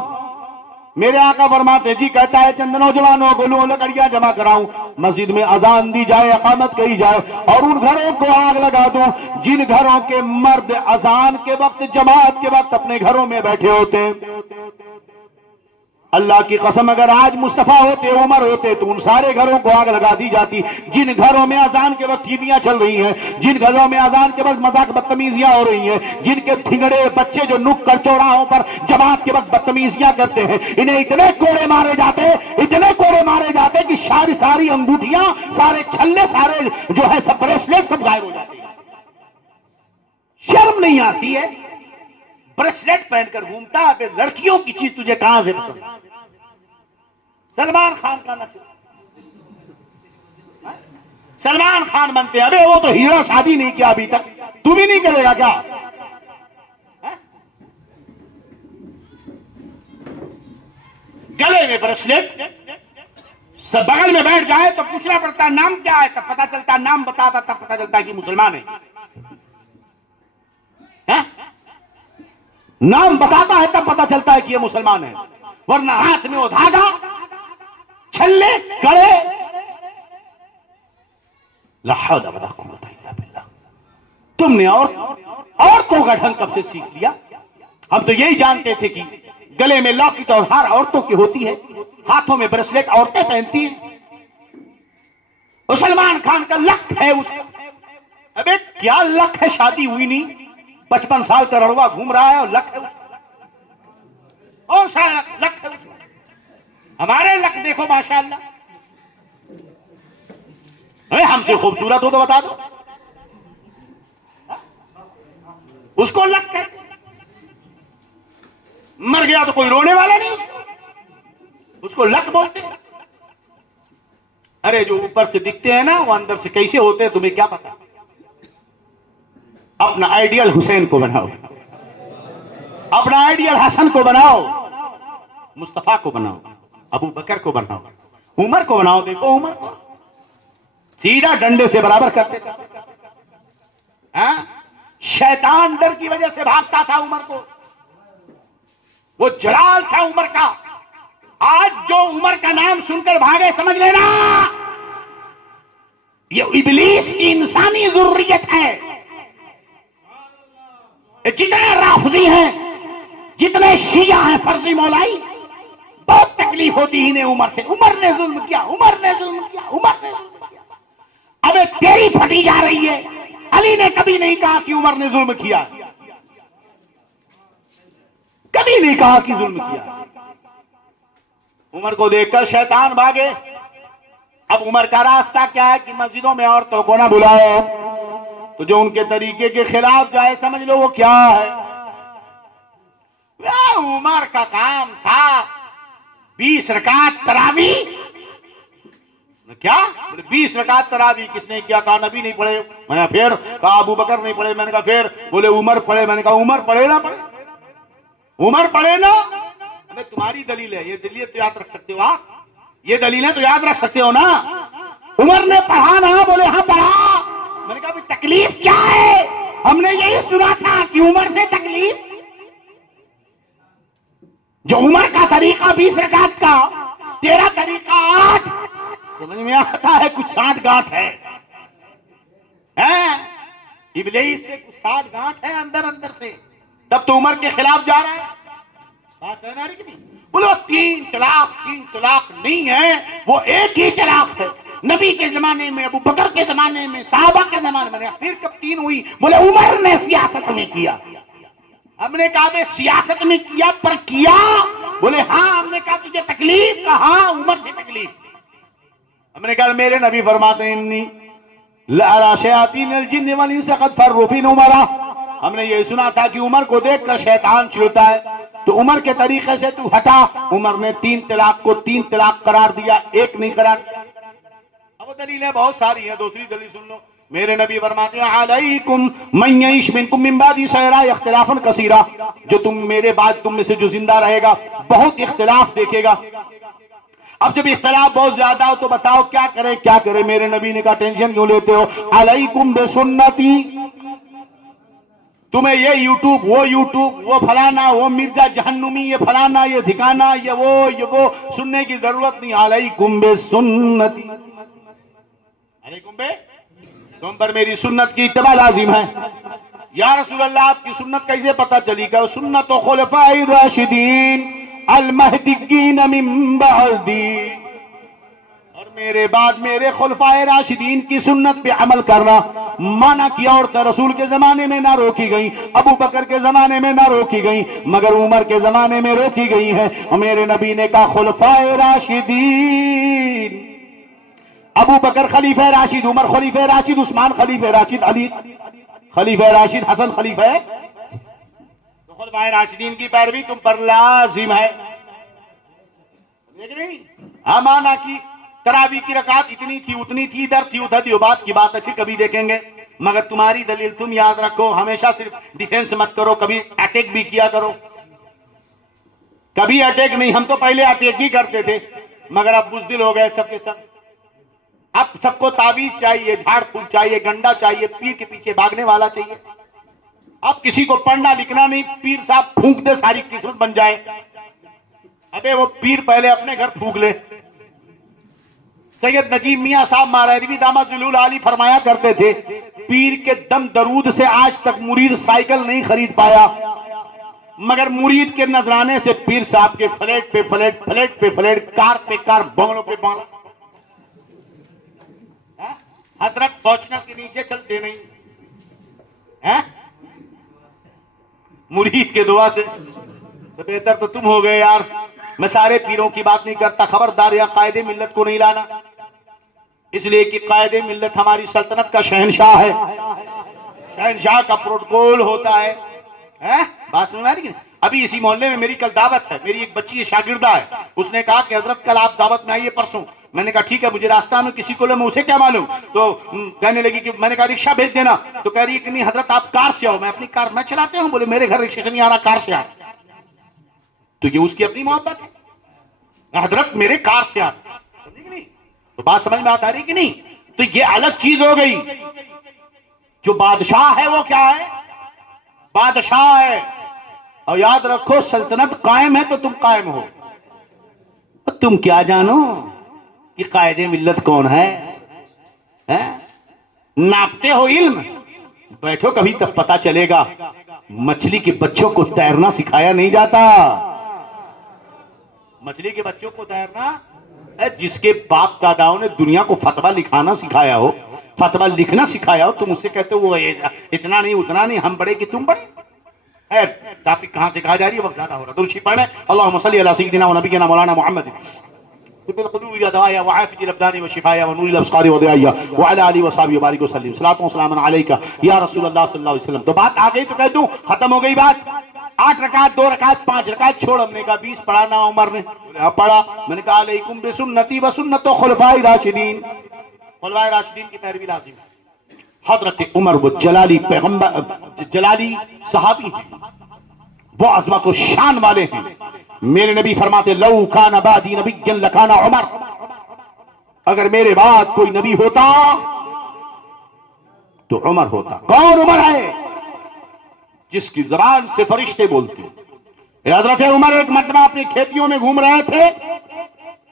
میرے آقا فرماتے جی کہتا ہے چند نوجوانوں کو لوں، لکڑیاں جمع کراؤں، مسجد میں اذان دی جائے، اقامت کہی جائے، اور ان گھروں کو آگ لگا دوں جن گھروں کے مرد اذان کے وقت، جماعت کے وقت اپنے گھروں میں بیٹھے ہوتے ہیں۔ اللہ کی قسم اگر آج مصطفیٰ ہوتے، عمر ہوتے، تو ان سارے گھروں کو آگ لگا دی جاتی جن گھروں میں اذان کے وقت ٹیویاں چل رہی ہیں، جن گھروں میں اذان کے وقت مذاق بدتمیزیاں ہو رہی ہیں، جن کے بھنگڑے بچے جو نکڑ چوراہوں پر جماعت کے وقت بدتمیزیاں کرتے ہیں، انہیں اتنے کوڑے مارے جاتے، اتنے کوڑے مارے جاتے کہ ساری انگوٹھیاں، سارے چھلے، سارے جو ہے سب بریسلیٹ سب غائب ہو جاتے ہیں۔ شرم نہیں آتی ہے؟ بریسلیٹ پہن کر گھومتا ہے، لڑکیوں کی چیز تجھے کہاں سے پسند؟ سلمان خان کا نقل، سلمان خان بنتے ہیں، ابے وہ تو ہیرو شادی نہیں کیا ابھی تک، تو بھی نہیں کرے گا کیا؟ گلے میں بریسلیٹ، سب بغل میں بیٹھ جائے تو پوچھنا پڑتا ہے نام کیا ہے، تب پتا چلتا ہے، نام بتاتا تب پتا چلتا ہے کہ مسلمان ہے۔ نام بتاتا ہے تب پتا چلتا ہے کہ یہ مسلمان ہے، ورنہ ہاتھ میں وہ دھاگا، چھلے، کڑے، لا حول ولا قوت الا باللہ۔ تم نے عورتوں کا ڈھنگ کب سے سیکھ لیا؟ ہم تو یہی جانتے تھے کہ گلے میں لاکٹ اور ہار عورتوں کی ہوتی ہے، ہاتھوں میں بریسلیٹ عورتیں پہنتی ہیں۔ سلمان خان کا لک ہے اس کا، ابے کیا لک ہے، شادی ہوئی نہیں، 55 سال کا رڑوا گھوم رہا ہے اور لک ہے اس کا، اور سارا لک ہے اس کا۔ ہمارے لک دیکھو ماشاءاللہ، ہم سے خوبصورت ہو تو بتا دو، اس کو لک کر، مر گیا تو کوئی رونے والا نہیں، اس کو لک بولتے ہیں۔ ارے جو اوپر سے دکھتے ہیں نا وہ اندر سے کیسے ہوتے ہیں تمہیں کیا پتا؟ اپنا آئیڈیل حسین کو بناؤ، اپنا آئیڈیل حسن کو بناؤ، مصطفیٰ کو بناؤ، ابو بکر کو بناؤ، عمر کو بناؤ۔ دیکھو عمر کو سیدھا ڈنڈے سے برابر کرتے تھے، شیطان ڈر کی وجہ سے بھاگتا تھا عمر کو، وہ جلال تھا عمر کا۔ آج جو عمر کا نام سن کر بھاگے سمجھ لینا یہ ابلیس کی انسانی ضروریت ہے۔ جتنے رافضی ہیں، جتنے شیعہ ہیں فرضی مولائی، بہت تکلیف ہوتی انہیں عمر سے، عمر نے ظلم کیا، عمر نے ظلم کیا، عمر نے ظلم کیا۔ ابے تیری پھٹی جا رہی ہے، علی نے کبھی نہیں کہا کہ عمر نے ظلم کیا، کبھی نہیں کہا کہ ظلم کیا۔ عمر کو دیکھ کر شیطان بھاگے۔ اب عمر کا راستہ کیا ہے کہ مسجدوں میں عورتوں کو نہ بلاؤ، تو جو ان کے طریقے کے خلاف جائے سمجھ لو وہ کیا ہے۔ عمر کا کام تھا 20 رکعت تراویح، کیا 20 رکعت تراویح کس نے کیا؟ کہا نبی نہیں پڑھے، میں نے پھر کہا ابو بکر نہیں پڑھے، میں نے کہا پھر بولے عمر پڑھے، میں نے کہا عمر پڑھے نہ پڑھے، عمر پڑھے نا۔ تمہاری دلیل ہے، یہ دلیل تو یاد رکھ سکتے ہو آپ، یہ دلیلیں تو یاد رکھ سکتے ہو نا۔ عمر نے پڑھا نا، بولے ہاں پڑھا۔ میں نے کہا تکلیف کیا ہے؟ ہم نے یہی سنا تھا کہ عمر سے تکلیف، جو عمر کا طریقہ 20 رکعت کا، تیرا طریقہ 8، سمجھ میں آتا ہے کچھ 60 گانٹھ ہے، ابلیس سے کچھ 60 گانٹھ ہے اندر سے، تب تو عمر کے خلاف جا رہا ہے۔ بات ہے نا کہ نہیں؟ بولو 3 طلاق نہیں ہے، وہ ایک ہی طلاق ہے۔ نبی کے زمانے میں، ابو بکر کے زمانے میں، صحابہ کے زمانے میں، پھر کب 3 ہوئی؟ بولے عمر نے سیاست میں کیا۔ ہم نے کہا بے سیاست میں کیا پر کیا؟ بولے ہاں۔ ہم نے کہا تجھے تکلیف؟ کہا ہاں عمر سے تکلیف۔ ہم نے کہا میرے نبی فرماتے ہیں انی لأرى شیاطین الجن والانس قد فروا فی عمر۔ ہم نے یہ سنا تھا کہ عمر کو دیکھ کر شیطان چڑھتا ہے، تو عمر کے طریقے سے تو ہٹا۔ عمر نے 3 طلاق کو 3 طلاق قرار دیا، ایک نہیں قرار دیا۔ اب دلیلیں بہت ساری ہیں، دوسری دلیل سن لو۔ میرے نبی فرماتے ہیں علیکم من یعش منکم من بعدی سیرا اختلافا کثیرا، جو تم میرے بعد تم میں سے جو زندہ رہے گا بہت اختلاف دیکھے گا۔ اب جب اختلاف بہت زیادہ ہو تو بتاؤ کیا کرے کیا کرے؟ میرے نبی نے کہا ٹینشن کیوں لیتے ہو؟ علیکم بسنتی، تمہیں یہ یوٹیوب وہ فلانا، وہ مرزا جہنمی، یہ فلانا، یہ ٹھکانا، یہ وہ سننے کی ضرورت نہیں۔ علیکم بسنتی، علیکم بے، تم پر میری سنت کی اتباع لازم ہے۔ یا رسول اللہ آپ کی سنت کیسے پتہ چلی؟ کہ سنت خلفاء الراشدین المہدیین من بعدی، اور میرے بعد میرے خلفاء راشدین کی سنت پہ عمل کرنا۔ مانا کی عورتیں رسول کے زمانے میں نہ روکی گئیں، ابو بکر کے زمانے میں نہ روکی گئیں، مگر عمر کے زمانے میں روکی گئی ہیں۔ میرے نبی نے کہا خلفاء راشدین، ابو بکر خلیفہ راشد، عمر خلیفہ راشد، عثمان خلیفہ راشد، علی خلیفہ راشد، حسن خلیفہ، تو خلفاء راشدین کی پیروی تم پر لازم ہے۔ مانا کی تراویح کی رکعت اتنی تھی اتنی تھی، ادھر تھی ادھر تھی، بات کی بات ہے، پھر کبھی دیکھیں گے۔ مگر تمہاری دلیل تم یاد رکھو، ہمیشہ صرف ڈیفینس مت کرو، کبھی اٹیک بھی کیا کرو. کبھی اٹیک نہیں، ہم تو پہلے اٹیک ہی کرتے تھے مگر اب بزدل ہو گئے سب کے سب. اب سب کو تعویذ چاہیے، جھاڑ پھول چاہیے، گنڈا چاہیے، پیر کے پیچھے بھاگنے والا چاہیے. اب کسی کو پڑھنا لکھنا نہیں، پیر صاحب پھونک دے ساری قسمت بن جائے. ابے وہ پیر پہلے اپنے گھر پھونک لے. سید نجیب میاں صاحب ماریری دامت ذل العالی فرمایا کرتے تھے، پیر کے دم درود سے آج تک مرید سائیکل نہیں خرید پایا، مگر مرید کے نذرانے سے پیر صاحب کے فلیٹ پہ فلیٹ، فلیٹ پہ فلیٹ، کار پہ کار، بنگلوں پہ بنگلوں. حضرت فارچونر کے نیچے چلتے نہیں، مرید کے دعا سے. تو بہتر تو تم ہو گئے یار. میں سارے پیروں کی بات نہیں کرتا، خبردار یا قائد ملت کو نہیں لانا، اس لیے کہ قائد ملت ہماری سلطنت کا شہنشاہ ہے. شہنشاہ کا پروٹوکول ہوتا ہے. بات سمجھ میں آ رہی ہے؟ ابھی اسی محلے میں میری کل دعوت ہے، میری ایک بچی شاگردہ ہے، اس نے کہا کہ حضرت کل آپ دعوت میں آئیے پرسوں. میں نے کہا ٹھیک ہے، مجھے راستہ میں کسی کو لے، میں اسے کیا معلوم. تو کہنے لگی کہ میں نے کہا رکشہ بھیج دینا. تو کہہ رہی ہے کہ نہیں حضرت آپ کار سے آؤ. میں اپنی کار میں چلاتے ہوں. بولے میرے گھر رکشے سے نہیں آ رہا، کار سے آ. تو یہ اس کی اپنی محبت ہے، حضرت میرے کار سے آ. تو بات سمجھ میں آتا رہی کہ نہیں؟ تو یہ الگ چیز ہو گئی. جو بادشاہ ہے وہ کیا ہے؟ بادشاہ ہے. اور یاد رکھو سلطنت قائم ہے تو تم قائم ہو. تم کیا جانو کہ قائد ملت کون ہے؟ ناپتے ہو علم، بیٹھو کبھی تب پتا چلے گا. مچھلی کے بچوں کو تیرنا سکھایا نہیں جاتا. مچھلی کے بچوں کو تیرنا، جس کے باپ داداؤں نے دنیا کو فتویٰ لکھانا سکھایا ہو، فتویٰ لکھنا سکھایا ہو، تم اس سے کہتے ہو وہ اتنا نہیں اتنا نہیں، ہم بڑے کہ تم بڑے. ٹاپک کہاں سے کہا جا رہی ہے؟ وقت زیادہ ہو رہا. درود پڑھیں. اللهم صل علی سیدنا و نبینا مولانا محمد طب القلوب ودوائها وعافية الابدان وشفائها ونور الابصار وضيائها وعلى اله وصحبه وبارك وسلم. صلاۃ و سلام علیک یا رسول اللہ صلی اللہ علیہ وسلم. تو بات آ گئی تو کہہ دوں ختم ہو گئی بات. 8 رکعت 2 رکعت 5 رکعت چھوڑ. ہم نے کہا 20 پڑھا نا عمر نے پڑھا. میں نے کہا علیکم بسنتی وسنت خلفاء راشدین. خلفاء راشدین کی پیروی لازم ہے. حضرت عمر وہ جلالی پیغمبر، جلالی صحابی ہیں، وہ عظمت و شان والے ہیں. میرے نبی فرماتے لو کان بعدی نبی لکان عمر، اگر میرے بعد کوئی نبی ہوتا تو عمر ہوتا. کون عمر ہے؟ جس کی زبان سے فرشتے بولتے. حضرت عمر ایک مرتبہ اپنی کھیتیوں میں گھوم رہے تھے،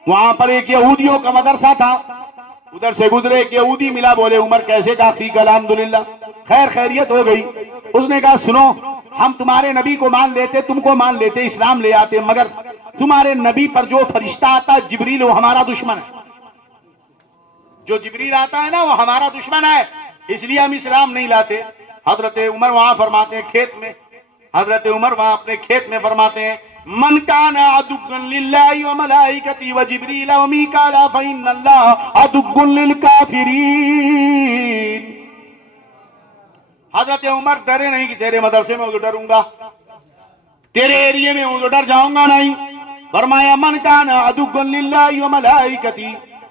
وہاں پر ایک یہودیوں کا مدرسہ تھا. ادھر سے گزرے ایک یہودی ملا. بولے عمر کیسے؟ کہا ٹھیک الحمدللہ، خیر خیریت ہو گئی. اس نے کہا سنو، ہم تمہارے نبی کو مان لیتے، تم کو مان لیتے، اسلام لے آتے، مگر تمہارے نبی پر جو فرشتہ آتا ہے جبریل، وہ ہمارا دشمن ہے. جو جبریل آتا ہے نا وہ ہمارا دشمن ہے، اس لیے ہم اسلام نہیں لاتے. حضرت عمر وہاں فرماتے ہیں کھیت میں، حضرت عمر وہاں اپنے کھیت میں فرماتے ہیں من کان عدوا للہ وملائکتہ وجبریل ومیکائیل فإن اللہ عدو للکافرین. حضرت عمر ڈرے نہیں کہ تیرے مدرسے میں ہوں تو ڈروں گا، تیرے ایریے میں ہوں تو ڈر جاؤں گا نہیں. فرمایا من کان عدوا للہ وملائکتہ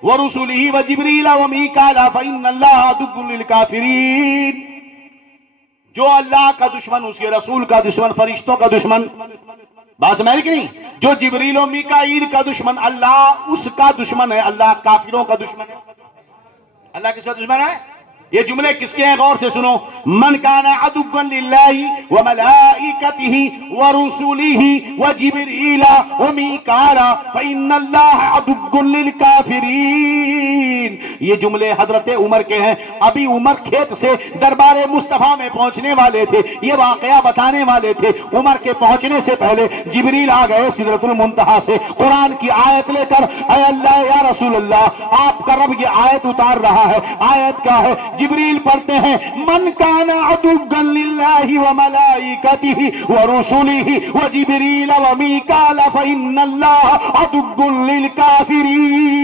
ورسلہ وجبریل ومیکائیل فإن اللہ عدو للکافرین. جو اللہ کا دشمن، اس کے رسول کا دشمن، فرشتوں کا دشمن، بات سمجھ کہ نہیں؟ جو جبریل و میکائیل کا دشمن، اللہ اس کا دشمن ہے. اللہ کافروں کا دشمن ہے. اللہ کس کا دشمن ہے؟ یہ جملے کس کے ہیں؟ غور سے سنو. من کان عدوا للہ وملائکتہ ورسلہ وجبریل ومیکائیل فإن اللہ عدو للکافرین. یہ جملے حضرت عمر کے ہیں. ابھی عمر کھیت سے دربار مصطفیٰ میں پہنچنے والے تھے، یہ واقعہ بتانے والے تھے. عمر کے پہنچنے سے پہلے جبریل آ گئے سدرۃ المنتہا سے قرآن کی آیت لے کر. اے اللہ یا رسول اللہ، آپ کا رب یہ آیت اتار رہا ہے. آیت کیا ہے؟ جبریل پڑھتے ہیں من کان عدوا للہ وملائکتہ ورسلہ وجبریل ومیکائیل فإن اللہ عدو للکافرین.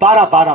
12-12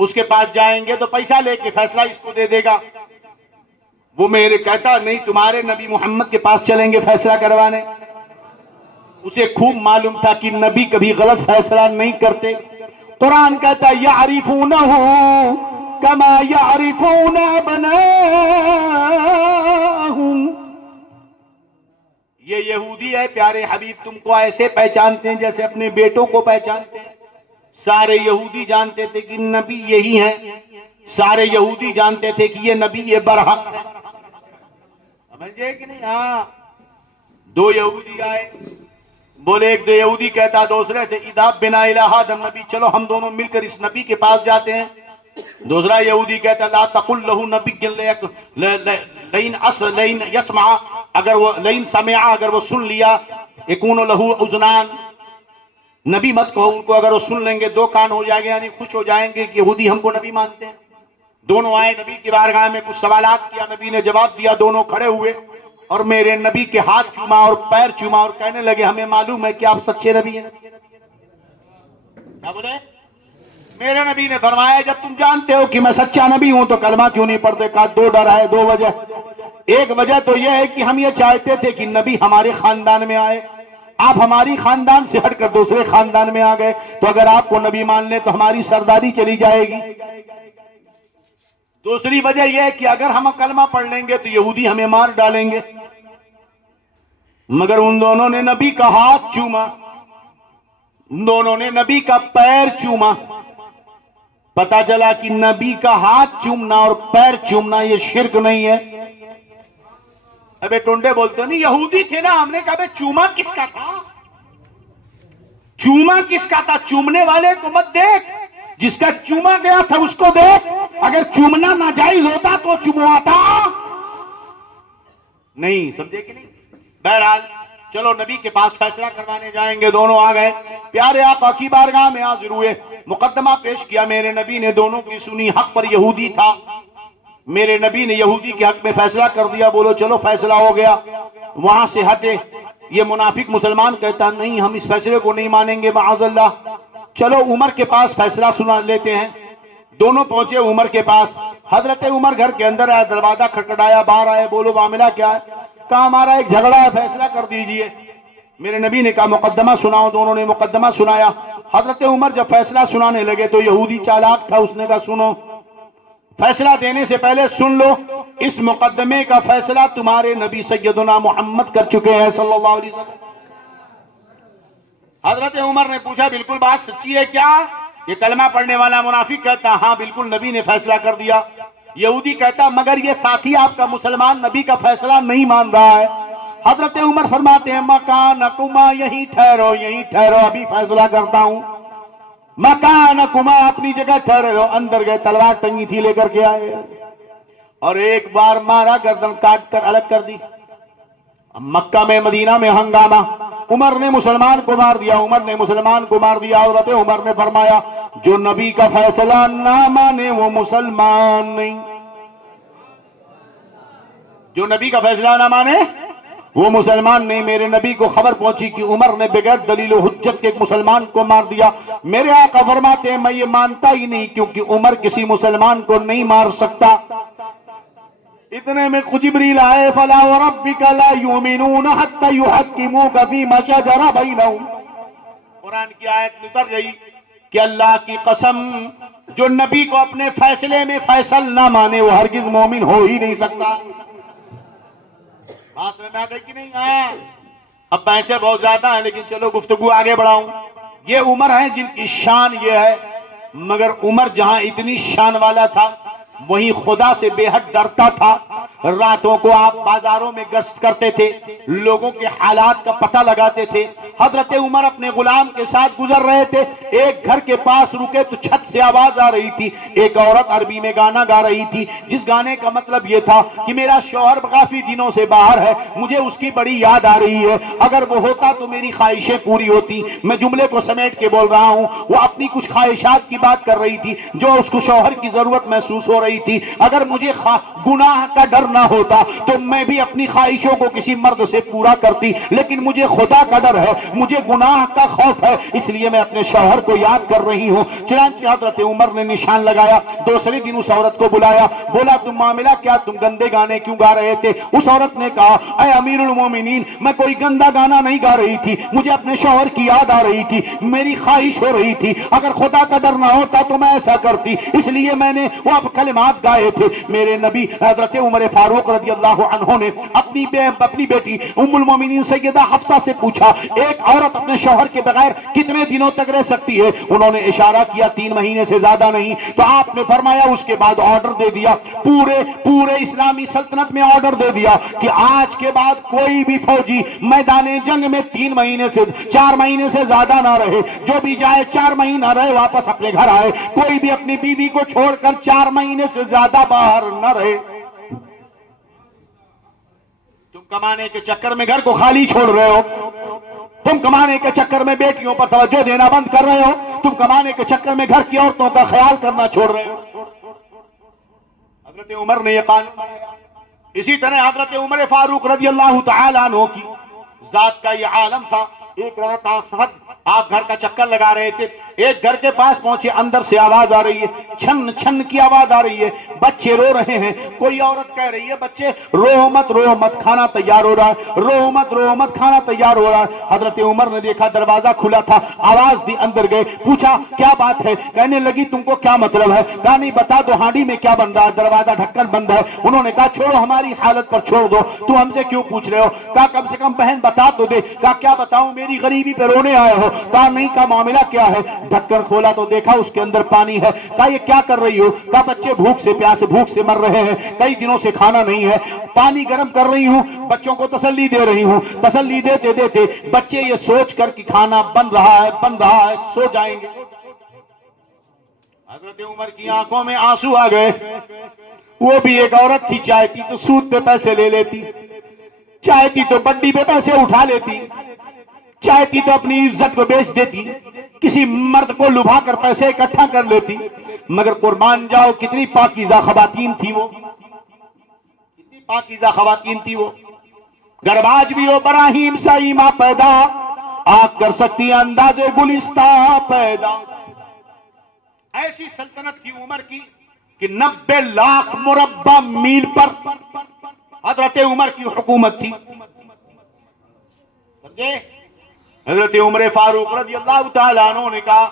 اس کے پاس جائیں گے تو پیسہ لے کے فیصلہ اس کو دے دے گا. وہ میرے کہتا نہیں تمہارے نبی محمد کے پاس چلیں گے فیصلہ کروانے. اسے خوب معلوم تھا کہ نبی کبھی غلط فیصلہ نہیں کرتے. قرآن کہتا یعرفونہ کما یعرفون ابناءہم. یہ یہودی ہے پیارے حبیب تم کو ایسے پہچانتے ہیں جیسے اپنے بیٹوں کو پہچانتے ہیں. سارے یہودی جانتے تھے کہ نبی یہی ہے. سارے یہودی جانتے تھے کہ یہ نبی یہ برحق ہے. سمجھے کہ نہیں؟ ہاں. دو یہودی آئے بولے ایک دو یہودی کہتا دوسرے سے اذهب بنا الی هذا النبی چلو ہم دونوں مل کر اس نبی کے پاس جاتے ہیں. دوسرا یہودی کہتا لا تقل له نبی لئن يسمع اگر وہ لئن سمع اگر وہ سن لیا يكون له اذنان نبی مت کہو ان کو اگر وہ سن لیں گے دو کان ہو جائیں گے یعنی خوش ہو جائیں گے کہ یہودی ہم کو نبی مانتے ہیں. دونوں آئے نبی کی بارگاہ میں کچھ سوالات کیا نبی نے جواب دیا. دونوں کھڑے ہوئے اور میرے نبی کے ہاتھ چوما اور پیر چوما اور کہنے لگے ہمیں معلوم ہے کہ آپ سچے نبی ہیں. کیا بولے؟ میرے نبی نے فرمایا جب تم جانتے ہو کہ میں سچا نبی ہوں تو کلمہ کیوں نہیں پڑھتے؟ کہا دو ڈر ہے, دو وجہ. ایک وجہ تو یہ ہے کہ ہم یہ چاہتے تھے کہ نبی ہمارے خاندان میں آئے. آپ ہماری خاندان سے ہٹ کر دوسرے خاندان میں آ گئے تو اگر آپ کو نبی مان لیں تو ہماری سرداری چلی جائے گی. دوسری وجہ یہ ہے کہ اگر ہم کلمہ پڑھ لیں گے تو یہودی ہمیں مار ڈالیں گے. مگر ان دونوں نے نبی کا ہاتھ چوما, ان دونوں نے نبی کا پیر چوما. پتا چلا کہ نبی کا ہاتھ چومنا اور پیر چومنا یہ شرک نہیں ہے. ابے ٹونڈے بولتے نہیں یہودی تھے نا. ہم نے کہا بے چوما کس کا تھا؟ چوما کس کا تھا؟ چومنے والے کو مت دیکھ, جس کا چوما گیا تھا اس کو دیکھ. اگر چومنا ناجائز ہوتا تو چمواتا نہیں. سمجھے کہ نہیں؟ بہرحال چلو نبی کے پاس فیصلہ کروانے جائیں گے. دونوں آ گئے پیارے آقا کی بارگاہ میں حاضر ہوئے. مقدمہ پیش کیا. میرے نبی نے دونوں کی سنی. حق پر یہودی تھا. میرے نبی نے یہودی کے حق میں فیصلہ کر دیا. بولو چلو فیصلہ ہو گیا. وہاں سے ہٹے. یہ منافق مسلمان کہتا نہیں ہم اس فیصلے کو نہیں مانیں گے معاذ اللہ. چلو عمر کے پاس فیصلہ سنا لیتے ہیں. دونوں پہنچے عمر کے پاس. حضرت عمر گھر کے اندر آیا, دروازہ کھٹکھٹایا, باہر آئے. بولو معاملہ کیا ہے؟ کہا ہمارا ایک جھگڑا ہے فیصلہ کر دیجئے. میرے نبی نے کہا مقدمہ سناؤ. دونوں نے مقدمہ سنایا. حضرت عمر جب فیصلہ سنانے لگے تو یہودی چالاک تھا. اس نے کہا سنو, فیصلہ دینے سے پہلے سن لو, اس مقدمے کا فیصلہ تمہارے نبی سیدنا محمد کر چکے ہیں صلی اللہ علیہ وسلم. حضرت عمر نے پوچھا بالکل بات سچی ہے کیا؟ یہ کلمہ پڑھنے والا منافق کہتا ہاں بالکل نبی نے فیصلہ کر دیا. یہودی کہتا مگر یہ ساتھی آپ کا مسلمان نبی کا فیصلہ نہیں مان رہا ہے. حضرت عمر فرماتے ہیں مکانکما یہیں ٹھہرو, یہیں ٹھہرو, ابھی فیصلہ کرتا ہوں. مکانکما اپنی جگہ ٹھہرے رہو. اندر گئے, تلوار ٹنگی تھی لے کر کے آئے اور ایک بار مارا, گردن کاٹ کر الگ کر دی. مکہ میں مدینہ میں ہنگامہ. عمر نے مسلمان کو مار دیا, عمر نے مسلمان کو مار دیا. حضرت عمر نے فرمایا جو نبی کا فیصلہ نہ مانے وہ مسلمان نہیں. جو نبی کا فیصلہ نہ مانے وہ مسلمان نہیں. میرے نبی کو خبر پہنچی کہ عمر نے بغیر دلیل و حجت کے ایک مسلمان کو مار دیا. میرے آقا فرماتے ہیں میں یہ مانتا ہی نہیں کیونکہ عمر کسی مسلمان کو نہیں مار سکتا. اتنے میں جبریل آئے فلا وربک لا یؤمنون حتی یحکموک فیما شجر بینہم. قرآن کی آیت اتر گئی کہ اللہ کی قسم جو نبی کو اپنے فیصلے میں فیصل نہ مانے وہ ہرگز مومن ہو ہی نہیں سکتا. بات میں آ گئی کہ نہیں؟ اب پیسے بہت زیادہ ہیں لیکن چلو گفتگو آگے بڑھاؤں. یہ عمر ہیں جن کی شان یہ ہے. مگر عمر جہاں اتنی شان والا تھا وہیں خدا سے بے حد ڈرتا تھا. راتوں کو آپ بازاروں میں گشت کرتے تھے, لوگوں کے حالات کا پتہ لگاتے تھے. حضرت عمر اپنے غلام کے ساتھ گزر رہے تھے, ایک گھر کے پاس رکے تو چھت سے آواز آ رہی تھی. ایک عورت عربی میں گانا گا رہی تھی جس گانے کا مطلب یہ تھا کہ میرا شوہر کافی دنوں سے باہر ہے, مجھے اس کی بڑی یاد آ رہی ہے, اگر وہ ہوتا تو میری خواہشیں پوری ہوتی. میں جملے کو سمیٹ کے بول رہا ہوں. وہ اپنی کچھ خواہشات کی بات کر رہی تھی جو اس کو شوہر کی ضرورت محسوس ہو رہی تھی. اگر مجھے گناہ کا ڈر نہ ہوتا تو میں بھی اپنی خواہشوں کو کسی مرد سے پورا کرتی، لیکن مجھے خدا کا ڈر ہے، مجھے گناہ کا خوف ہے، اس لیے میں اپنے شوہر کو یاد کر رہی ہوں۔ چنانچہ حضرت عمر نے نشان لگایا، دوسرے دن اس عورت کو بلایا، بولا تم معاملہ کیا، تم گندے گانے کیوں گا رہے تھے؟ اس عورت نے کہا اے امیر المومنین، میں کوئی گندا گانا نہیں گا رہی تھی، مجھے اپنے شوہر کی یاد آ رہی تھی، میری خواہش ہو رہی تھی، اگر خدا کا ڈر نہ ہوتا تو میں ایسا کرتی، اس لیے میں نے وہ کلمات گائے تھے۔ میرے نبی حضرت عمر فاروق رضی اللہ عنہ نے اپنی بیٹی ام المومنین سیدہ حفصہ سے پوچھا ایک عورت اپنے شوہر کے بغیر کتنے دنوں تک رہ سکتی ہے؟ انہوں نے اشارہ کیا 3 مہینے سے زیادہ نہیں، تو آپ نے فرمایا اس کے بعد آرڈر دے دیا، پورے اسلامی سلطنت میں آرڈر دے دیا کہ آج کے بعد کوئی بھی فوجی میدان جنگ میں 4 مہینے سے زیادہ نہ رہے، جو بھی جائے 4 مہینہ رہے واپس اپنے گھر آئے، کوئی بھی اپنی بیوی کو چھوڑ کر 4 مہینے سے زیادہ باہر نہ رہے۔ تم کمانے کے چکر میں گھر کو خالی چھوڑ رہے ہو، تم کمانے کے چکر میں بیٹیوں پر توجہ دینا بند کر رہے ہو، تم کمانے کے چکر میں گھر کی عورتوں کا خیال کرنا چھوڑ رہے ہو۔ حضرت عمر نے یہ قانون بنایا۔ اسی طرح حضرت عمر فاروق رضی اللہ تعالیٰ عنہ کی ذات کا یہ عالم تھا۔ ایک رات آپ گھر کا چکر لگا رہے تھے، ایک گھر کے پاس پہنچے، اندر سے آواز آ رہی ہے، چھن چھن کی آواز آ رہی ہے، بچے رو رہے ہیں۔ کوئی عورت کہہ رہی ہے بچے رو مت کھانا تیار ہو رہا ہے، رو مت کھانا تیار ہو رہا ہے۔ حضرت عمر نے دیکھا دروازہ کھلا تھا، آواز دی، اندر گئے، پوچھا کیا بات ہے؟ کہنے لگی تم کو کیا مطلب ہے؟ کہا نہیں بتا دو ہانڈی میں کیا بن رہا ہے، دروازہ ڈھکن بند ہے۔ انہوں نے کہا چھوڑو ہماری حالت پر چھوڑ دو، تم ہم سے کیوں پوچھ رہے ہو؟ کہا کم سے کم بہن بتا تو دے۔ کہا کیا بتاؤں، میری غریبی پہ رونے آئے ہو؟ کہا نہیں۔ کہا معاملہ کیا ہے؟ ڈھکن کھولا تو دیکھا اس کے اندر پانی ہے۔ کہا یہ کیا کر رہی ہو؟ کہا بچے بھوک سے مر رہے ہیں، کئی دنوں سے کھانا نہیں ہے، پانی گرم کر رہی ہوں، بچوں کو تسلی دے رہی ہوں۔ تسلی دیتے دیتے بچے یہ سوچ کر کہ کھانا بن رہا ہے سو جائیں گے۔ حضرت عمر کی آنکھوں میں آنسو آ گئے۔ وہ بھی ایک عورت تھی، چاہتی تو سود پہ پیسے لے لیتی، چاہتی تو بڈی پہ پیسے اٹھا لیتی، چاہتی تو اپنی عزت کو بیچ دیتی، کسی مرد کو لبھا کر پیسے اکٹھا کر لیتی، مگر قربان جاؤ کتنی پاکیزہ خواتین تھی وہ، کتنی پاکیزہ خواتین تھی وہ۔ گرباج بھی ہو براہیم سا ایماں پیدا، آگ کر سکتی انداز گلستہ پیدا۔ ایسی سلطنت کی عمر کی کہ 90 لاکھ مربع میل پر حضرت عمر کی حکومت تھی۔ سمجھے؟ حضرت عمر فاروق رضی اللہ تعالیٰ عنہ نے کہا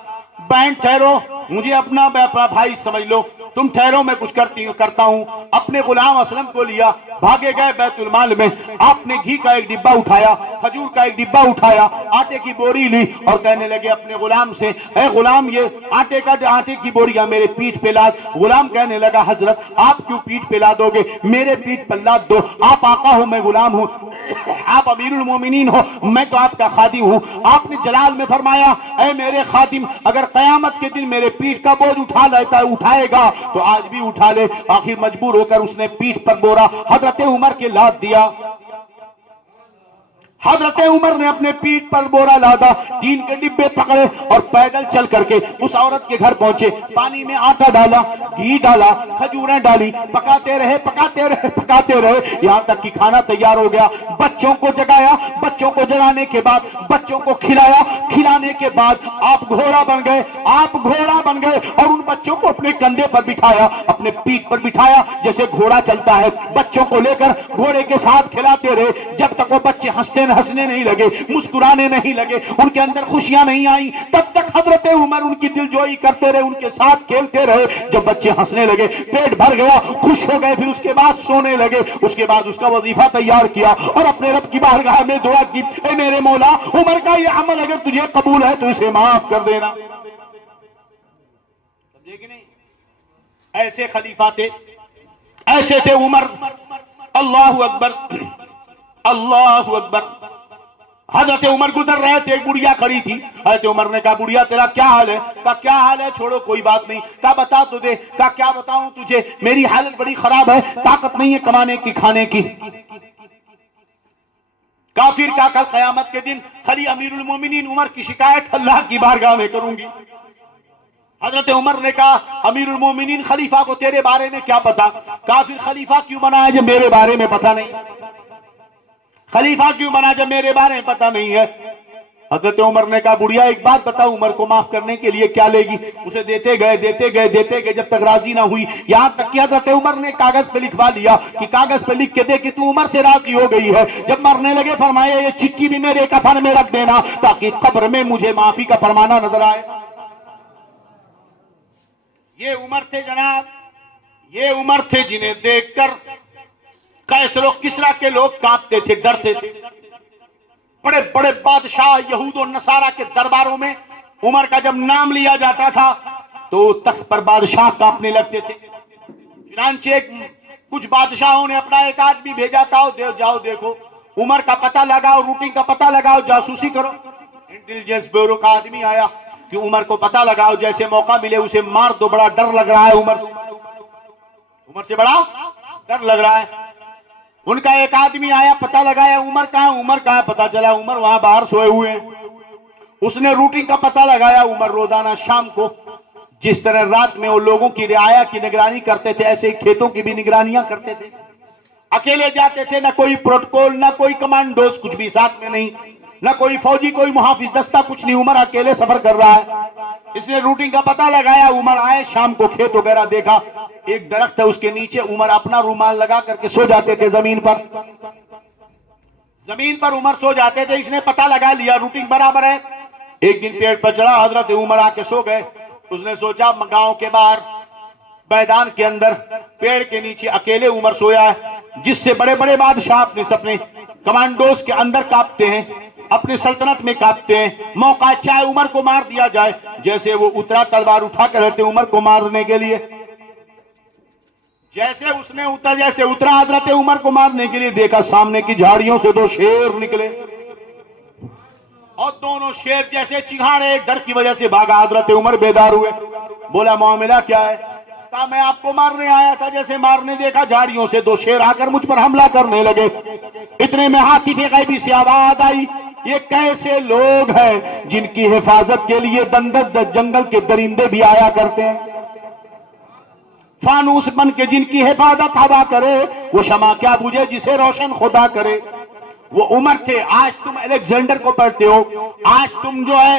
بہن ٹھہرو، مجھے اپنا بھائی سمجھ لو، تم ٹھہرو میں کچھ کرتا ہوں۔ اپنے غلام اسلم کو لیا، بھاگے گئے بیت المال میں، آپ نے گھی کا ایک ڈبہ اٹھایا، کھجور کا ایک ڈبہ اٹھایا، آٹے کی بوری لی اور کہنے لگے اپنے غلام سے اے غلام یہ آٹے کی بوریاں میرے پیٹھ پہ لاد۔ غلام کہنے لگا حضرت آپ کیوں پیٹھ پہ لادو گے، میرے پیٹھ پر لاد دو، آپ آقا ہو میں غلام ہوں، آپ امیر المومنین ہو میں تو آپ کا خادم ہوں۔ آپ نے جلال میں فرمایا اے میرے خادم اگر قیامت کے دن میرے پیٹھ کا بوجھ اٹھائے گا تو آج بھی اٹھا لے۔ آخر مجبور ہو کر اس نے پیٹھ پر بورا حضرت عمر کے لاد دیا۔ حضرت عمر نے اپنے پیٹھ پر بورا لادا، ٹین کے ڈبے پکڑے اور پیدل چل کر کے اس عورت کے گھر پہنچے، پانی میں آٹا ڈالا، گھی ڈالا، کھجوریں ڈالی، پکاتے رہے یہاں تک کہ کھانا تیار ہو گیا۔ بچوں کو جگایا، بچوں کو جگانے کے بعد بچوں کو کھلایا، کھلانے کے بعد آپ گھوڑا بن گئے اور ان بچوں کو اپنے کندھے پر بٹھایا، اپنے پیٹھ پر بٹھایا جیسے گھوڑا چلتا ہے، بچوں کو لے کر گھوڑے کے ساتھ کھلاتے رہے جب تک وہ بچے ہنسنے نہیں لگے، مسکرانے نہیں لگے، ان کے اندر خوشیاں نہیں آئیں، تب تک حضرت عمر ان کی دل جوئی کرتے رہے، ان کے ساتھ کھیلتے رہے۔ جب بچے ہنسنے لگے، پیٹ بھر گیا، خوش ہو گئے، پھر اس کے بعد سونے لگے۔ اس کے بعد اس کا وظیفہ تیار کیا اور اپنے رب کی بارگاہ میں دعا کی اے میرے مولا عمر کا یہ عمل اگر تجھے قبول ہے تو اسے معاف کر دینا۔ سمجھے کہ نہیں؟ ایسے خلیفہ تھے، ایسے تھے عمر۔ اللہ اکبر، اللہ اکبر۔ حضرت عمر گزر رہے تھے، ایک بڑھیا کھڑی تھی، حضرت عمر نے کہا بڑھیا تیرا کیا حال ہے؟ کہا کیا حال ہے، چھوڑو کوئی بات نہیں۔ کہا بتا تو دے۔ کہا کیا بتاؤں تجھے، میری حالت بڑی خراب ہے، طاقت نہیں ہے کمانے کی کھانے کی۔ کافر کا کل قیامت کے دن خلی امیر المومنین عمر کی شکایت اللہ کی بارگاہ میں کروں گی۔ حضرت عمر نے کہا امیر المومنین خلیفہ کو تیرے بارے میں کیا پتا؟ کہا پھر خلیفہ کیوں بنا ہے جب میرے بارے میں پتا نہیں؟ خلیفہ کیوں بنا جب میرے بارے میں پتا نہیں ہے؟ حضرت عمر نے کہا بڑھیا ایک بات بتا، عمر کو معاف کرنے کے لیے کیا لے گی؟ اسے دیتے گئے جب تک راضی نہ ہوئی، یہاں تک کہ حضرت عمر نے کاغذ پہ لکھوا لیا کہ کاغذ پہ لکھ کے دے کہ تو عمر سے راضی ہو گئی ہے۔ جب مرنے لگے فرمایا یہ چٹھی بھی میرے کفن میں رکھ دینا تاکہ قبر میں مجھے معافی کا فرمانا نظر آئے۔ یہ عمر تھے جناب، یہ عمر تھے جنہیں دیکھ کر قیصر و کسریٰ کے لوگ کانپتے تھے، ڈرتے تھے۔ بڑے بڑے بادشاہ یہود و نصارہ کے درباروں میں عمر کا جب نام لیا جاتا تھا تو تخت پر بادشاہ کانپنے لگتے تھے۔ چنانچہ کچھ بادشاہوں نے اپنا ایک آدمی بھیجا تھا، جاؤ دیکھو عمر کا پتہ لگاؤ، روٹنگ کا پتہ لگاؤ، جاسوسی کرو۔ انٹیلیجنس بیورو کا آدمی آیا کہ عمر کو پتہ لگاؤ، جیسے موقع ملے اسے مار دو، بڑا ڈر لگ رہا ہے عمر سے بڑا ڈر لگ رہا ہے۔ ان کا ایک آدمی آیا، پتہ لگایا عمر کہاں ہے، پتہ چلا عمر وہاں باہر سوئے ہوئے ہیں۔ اس نے روٹنگ کا پتہ لگایا، عمر روزانہ شام کو جس طرح رات میں وہ لوگوں کی رعایا کی نگرانی کرتے تھے ایسے ہی کھیتوں کی بھی نگرانیاں کرتے تھے۔ اکیلے جاتے تھے، نہ کوئی پروٹوکول، نہ کوئی کمانڈوز، کچھ بھی ساتھ میں نہیں، نہ کوئی فوجی، کوئی محافظ دستہ، کچھ نہیں، عمر اکیلے سفر کر رہا ہے۔ اس نے روٹنگ کا پتہ لگایا، عمر آئے، شام کو کھیت وغیرہ دیکھا، ایک درخت ہے اس کے نیچے عمر اپنا رومال لگا کر کے سو جاتے تھے زمین پر عمر سو جاتے تھے۔ اس نے پتہ لگا لیا روٹنگ برابر ہے۔ ایک دن پیڑ پر چڑھا، حضرت عمر آ کے سو گئے۔ اس نے سوچا گاؤں کے باہر میدان کے اندر پیڑ کے نیچے اکیلے عمر سویا ہے، جس سے بڑے بڑے بادشاہ اپنے کمانڈوز کے اندر کانپتے ہیں، اپنے سلطنت میں کانپتے ہیں۔ موقع چاہے عمر کو مار دیا جائے، جیسے وہ اترا تلوار اٹھا کر رہتے عمر کو مارنے کے لیے، جیسے اترا حضرت عمر کو مارنے کے لیے، دیکھا سامنے کی جھاڑیوں سے دو شیر نکلے اور دونوں شیر جیسے چنگاڑے ایک ڈر کی وجہ سے بھاگا۔ حضرت عمر بیدار ہوئے، بولا معاملہ کیا ہے؟ کہا میں آپ کو مارنے آیا تھا، جیسے مارنے دیکھا جھاڑیوں سے دو شیر آ کر مجھ پر حملہ کرنے لگے۔ اتنے میں حاتف غیبی سے آواز آئی، یہ کیسے لوگ ہیں جن کی حفاظت کے لیے جنگل کے درندے بھی آیا کرتے ہیں؟ فانوس بن کے جن کی حفاظت ہوا کرے، وہ شمع کیا بجھے جسے روشن خدا کرے۔ وہ عمر تھے۔ آج تم الیگزینڈر کو پڑھتے ہو، آج تم جو ہے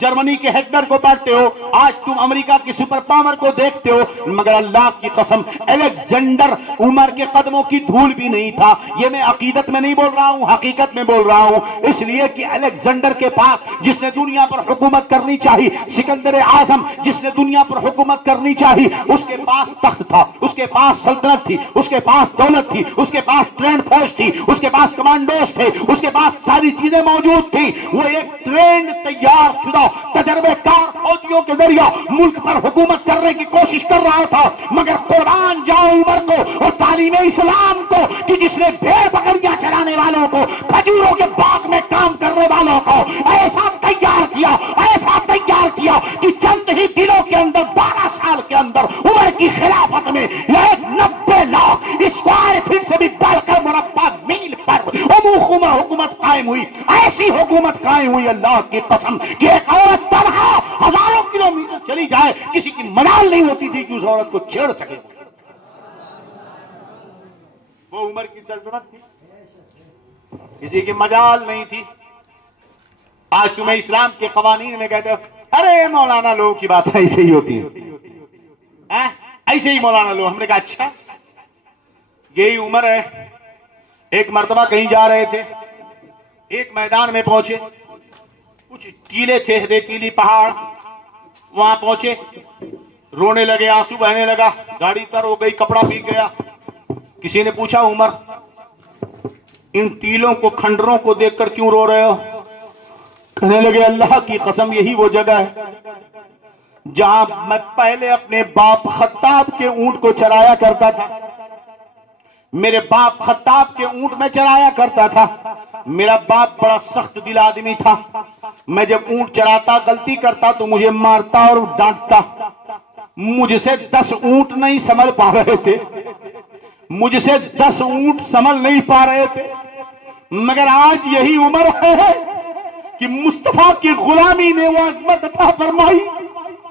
جرمنی کے ہٹلر کو پڑھتے ہو، آج تم امریکہ کی سپر پاور کو دیکھتے ہو، مگر اللہ کی قسم الیگزینڈر عمر کے قدموں کی دھول بھی نہیں تھا۔ یہ میں عقیدت میں نہیں بول رہا ہوں، حقیقت میں بول رہا ہوں، اس لیے کہ الیگزینڈر کے پاس جس نے دنیا پر حکومت کرنی چاہی، سکندر اعظم جس نے دنیا پر حکومت کرنی چاہی، اس کے پاس تخت تھا، اس کے پاس سلطنت تھی، اس کے پاس دولت تھی، اس کے پاس ٹرینڈ فورس تھی، اس کے پاس کمانڈوز تھے، اس کے پاس ساری چیزیں موجود تھی۔ وہ ایک ٹرینڈ تیار شدہ تجربے کار فوجیوں کے ذریعہ ملک پر حکومت کرنے کی کوشش کر رہا تھا، مگر قربان جاؤ عمر کو اور تعلیم اسلام کو کہ جس نے بھیڑ بکریاں چرانے والوں کو، کھجوروں کے باغ میں کام کرنے والوں کو ایسا تیار کیا کہ چند ہی دنوں کے اندر 12 سال کے اندر عمر کی خلافت میں 90 لاکھ اسکوائر فٹ سے بھی بڑھ کر مربع میل پر حکومت قائم ہوئی۔ ایسی حکومت قائم ہوئی اللہ کی قسم کہ ایک عورت تنہا ہزاروں کلومیٹر چلی جائے کسی کی مجال نہیں ہوتی تھی کہ اس عورت کو چھیڑ سکے۔ وہ عمر کی سلطنت تھی، کسی کی مجال نہیں تھی۔ آج تمہیں اسلام کے قوانین میں کہتے ہو ارے مولانا لوگوں کی بات ایسے ہی ہوتی ہے، ایسے ہی مولانا لوگ۔ ہم نے کہا اچھا یہی عمر ہے۔ ایک مرتبہ کہیں جا رہے تھے، ایک میدان میں پہنچے، کچھ ٹیلے تھے، ریتیلی پہاڑ، وہاں پہنچے، رونے لگے، آنسو بہنے لگا، گاڑی تر ہو گئی، کپڑا بھیگ گیا۔ کسی نے پوچھا عمر ان ٹیلوں کو، کھنڈروں کو دیکھ کر کیوں رو رہے ہو؟ کہنے لگے اللہ کی قسم یہی وہ جگہ ہے جہاں میں پہلے اپنے باپ خطاب کے اونٹ کو چرایا کرتا تھا۔ میرے باپ خطاب کے اونٹ میں چرایا کرتا تھا۔ میرا باپ بڑا سخت دل آدمی تھا، میں جب اونٹ چراتا غلطی کرتا تو مجھے مارتا اور ڈانٹتا۔ مجھ سے 10 اونٹ نہیں سنبھل پا رہے تھے، مجھ سے 10 اونٹ سنبھل نہیں پا رہے تھے، مگر آج یہی عمر ہے کہ مصطفیٰ کی غلامی نے وہ عظمت عطا فرمائی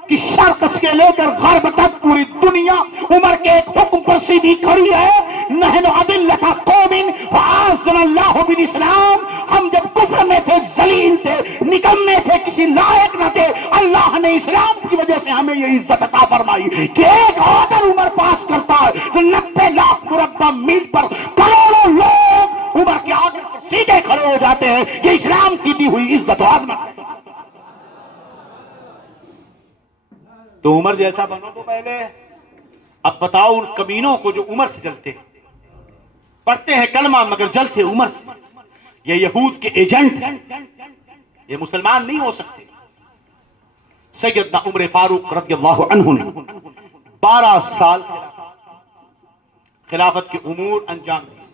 کہ شرق سے لے کر غرب تک پوری دنیا عمر کے ایک حکم پر سیدھی کھڑی ہے، نحن اذلۃ قوم فاعزنا اللہ بالاسلام، ہم جب کفر میں تھے، ذلیل تھے، نکمے تھے، کسی لائق نہ تھے، اللہ نے اسلام کی وجہ سے ہمیں یہ عزت عطا فرمائی کہ ایک آدر عمر پاس کرتا ہے تو 90 لاکھ مربع میل پر کروڑوں لوگ عمر کے آگے سیدھے کھڑے ہو جاتے ہیں۔ یہ اسلام کی دی ہوئی عزت و عظمت ہے۔ تو عمر جیسا بنو تو پہلے، اب بتاؤ ان کمینوں کو جو عمر سے جلتے ہیں، پڑھتے ہیں کلمہ مگر جلتے عمر سے، یہ یہود کے ایجنٹ ہیں، یہ مسلمان نہیں ہو سکتے۔ سیدنا عمر فاروق رضی اللہ عنہ نے 12 سال خلافت کے امور انجام دیے،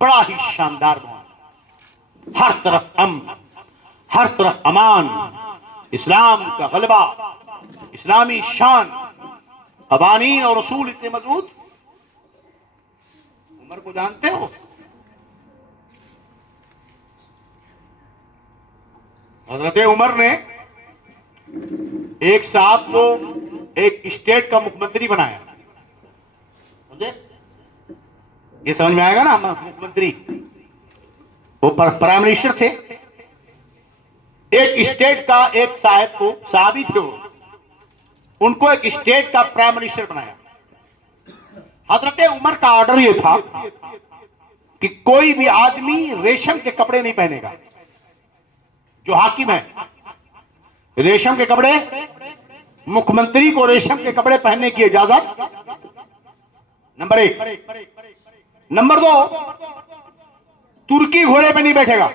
بڑا ہی شاندار بنا، ہر طرف امن، ہر طرف امان، اسلام کا غلبہ، اسلامی شان، قوانین اور اصول اتنے مضبوط۔ عمر کو جانتے ہو؟ حضرت عمر نے ایک صاحب کو ایک اسٹیٹ کا مکھ منتری بنایا، یہ سمجھ میں آئے گا نا، مکھ منتری، وہ پرائم منسٹر تھے، ایک اسٹیٹ کا ایک صاحب کو، صحابی تھے وہ، ان کو ایک اسٹیٹ کا پرائم منسٹر بنایا۔ حضرت عمر کا آرڈر یہ تھا کہ کوئی بھی آدمی ریشم کے کپڑے نہیں پہنے گا، جو حاکم ہے ریشم کے کپڑے، مکھ منتری کو ریشم کے کپڑے پہننے کی اجازت، نمبر 1۔ نمبر 2، ترکی گھوڑے پہ نہیں بیٹھے گا۔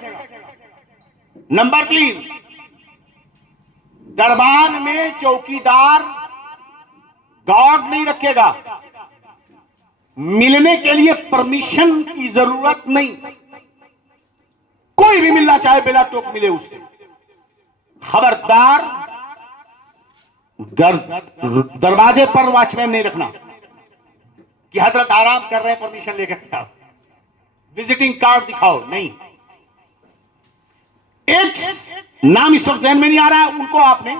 نمبر 3، دربان میں چوکیدار گارڈ نہیں رکھے گا، ملنے کے لیے پرمیشن کی ضرورت نہیں، کوئی بھی ملنا چاہے بلا ٹوک ملے اس سے۔ خبردار دروازے پر واچ مین نہیں رکھنا کہ حضرت آرام کر رہے ہیں پرمیشن لے کر آؤ، وزٹنگ کارڈ دکھاؤ، نہیں۔ ایک نام اس وقت ذہن میں نہیں آ رہا ہے، ان کو آپ نے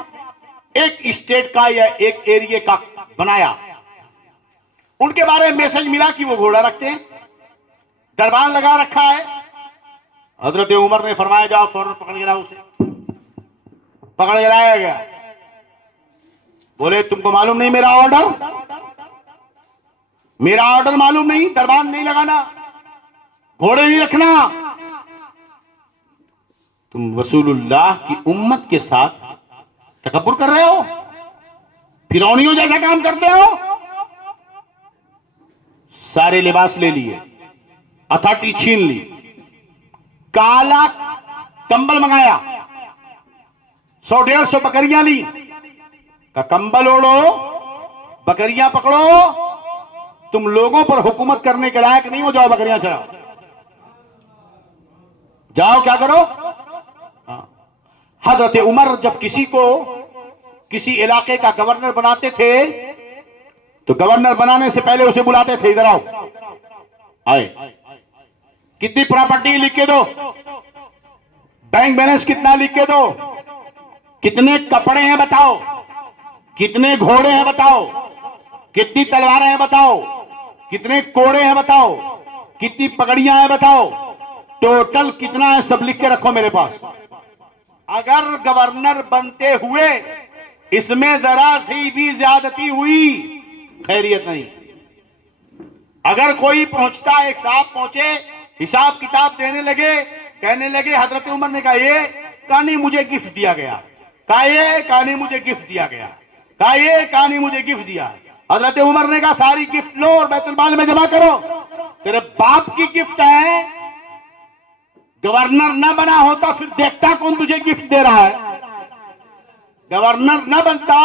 ایک اسٹیٹ کا یا ایک ایریے کا بنایا، ان کے بارے میں میسج ملا کہ وہ گھوڑا رکھتے ہیں، دربان لگا رکھا ہے۔ حضرت عمر نے فرمایا جاؤ فوراً پکڑ کے لاؤ اسے، پکڑ کے لایا گیا۔ بولے تم کو معلوم نہیں میرا آرڈر؟ میرا آرڈر معلوم نہیں؟ دربان نہیں لگانا، گھوڑے نہیں رکھنا، تم رسول اللہ کی امت کے ساتھ تکبر کر رہے ہو، فرعونیوں جیسا کام کرتے ہو۔ سارے لباس لے لیے، اتھارٹی چھین لی، کالا کمبل منگایا، 100-150 بکریاں لی، کا کمبل اوڑو، بکریاں پکڑو، تم لوگوں پر حکومت کرنے کے لائق نہیں ہو، جاؤ بکریاں چراؤ، جاؤ کیا کرو۔ حضرت عمر جب کسی کو کسی علاقے کا گورنر بناتے تھے تو گورنر بنانے سے پہلے اسے بلاتے تھے، ادھر آؤ، آئے، کتنی پراپرٹی لکھ کے دو، بینک بیلنس کتنا لکھ کے دو، کتنے کپڑے ہیں بتاؤ، کتنے گھوڑے ہیں بتاؤ، کتنی تلواریں ہیں بتاؤ، کتنے کوڑے ہیں بتاؤ، کتنی پگڑیاں ہیں بتاؤ، ٹوٹل کتنا ہے سب لکھ کے رکھو میرے پاس۔ اگر گورنر بنتے ہوئے اس میں ذرا سی بھی زیادتی ہوئی، خیریت نہیں۔ اگر کوئی پہنچتا، ایک صاحب پہنچے، حساب کتاب دینے لگے، کہنے لگے حضرت عمر نے کہا یہ کہانی مجھے گفٹ دیا گیا، کہا یہ کہانی مجھے گفٹ دیا گیا، کہا یہ کہانی مجھے گفٹ دیا، حضرت عمر نے کہا ساری گفٹ لو اور بیت المال میں جمع کرو، تیرے باپ کی گفٹ ہے، گورنر نہ بنا ہوتا پھر دیکھتا کون تجھے گفٹ دے رہا ہے، گورنر نہ بنتا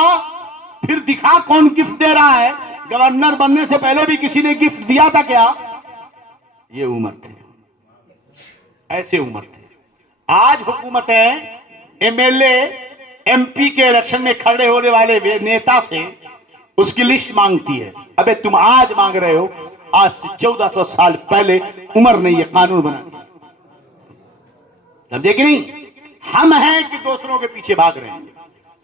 پھر دکھا کون گفٹ دے رہا ہے، گورنر بننے سے پہلے بھی کسی نے گفٹ دیا تھا کیا؟ یہ عمر تھے، ایسے عمر تھے۔ آج حکومت ہے M L A M P کے الیکشن میں کھڑے ہونے والے نیتا سے اس کی لسٹ مانگتی ہے، ابے تم آج مانگ رہے ہو، آج سے 1400 سال پہلے عمر نے یہ قانون بنا دیا، سمجھے کہ نہیں؟ ہم ہیں کہ دوسروں کے پیچھے بھاگ رہے ہیں۔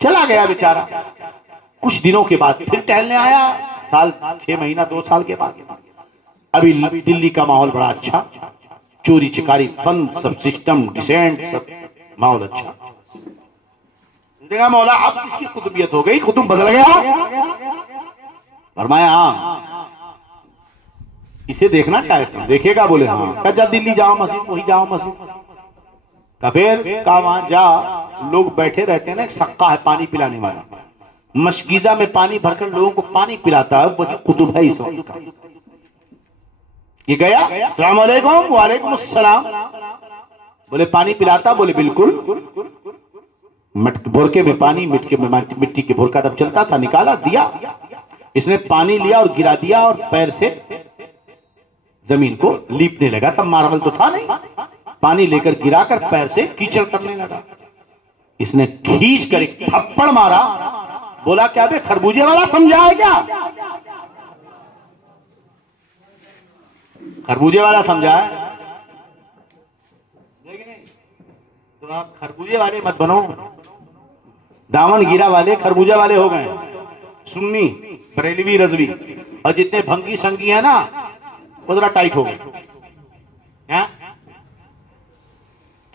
چلا گیا بیچارہ. کچھ دنوں کے بعد پھر ٹہلنے آیا, سال 6 مہینہ 2 سال کے بعد. ابھی دلی کا ماحول بڑا اچھا, چوری چکاری بند, سب سسٹم ڈیسینٹ, سب ماحول اچھا. دیکھا مولا اب اس کی قطبیت ہو گئی, قطب بدل گیا. فرمایا ہاں اسے دیکھنا چاہتے ہیں, دیکھے گا؟ بولے ہاں. کہا جا دلی جاؤ مسجد, وہی جاؤ مسجد. کہا پھر؟ کہا وہاں جا, لوگ بیٹھے رہتے ہیں نا, ایک سقا ہے پانی پلانے والا, مشکیزہ میں پانی بھر کر لوگوں کو پانی پلاتا ہے, وہی قطب ہے اس وقت کا. یہ گیا, السلام علیکم. وعلیکم السلام. بولے پانی پلاتا؟ بولے بالکل. بھرکے میں پانی, مٹی کے بھرکا تب چلتا تھا, نکالا دیا. اس نے پانی لیا اور گرا دیا اور پیر سے زمین کو لیپنے لگا. تب ماربل تو تھا نہیں, پانی لے کر گرا کر پیر سے کیچڑ کرنے لگا. اس نے کھینچ کر ایک تھپڑ مارا. بولا کیا بے خربوزے والا سمجھا ہے کیا؟ خربوزے والا سمجھا ہے؟ تو آپ خربوزے والے مت بنو. دامن گیرا والے خربوزے والے ہو گئے, سنی بریلوی رضوی, اور جتنے بھنگی سنگی ہیں نا وہ ذرا ٹائٹ ہو گئے.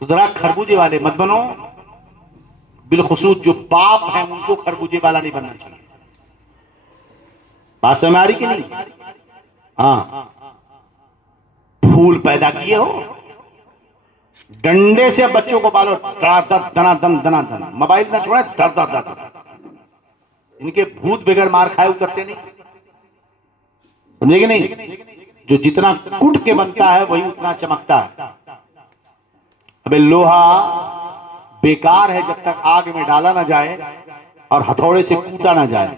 تو ذرا خربوزے والے مت بنو. بالخصوص جو باپ ہیں ان کو خربوزے والا نہیں بننا چاہیے. بات سمجھ آ رہی کہ نہیں؟ ہاں, پھول پیدا کیے ہو, ڈنڈے سے بچوں کو پالو, دنا دن دنا دن, موبائل نہ چھوڑے, در در در. ان کے بھوت بغیر مار کھائے اترتے نہیں, سمجھے کہ نہیں؟ جو جتنا کٹ کے بنتا ہے وہی اتنا چمکتا ہے. ابے لوہا بیکار ہے جب تک آگ میں ڈالا نہ جائے اور ہتھوڑے سے کوٹا نہ جائے.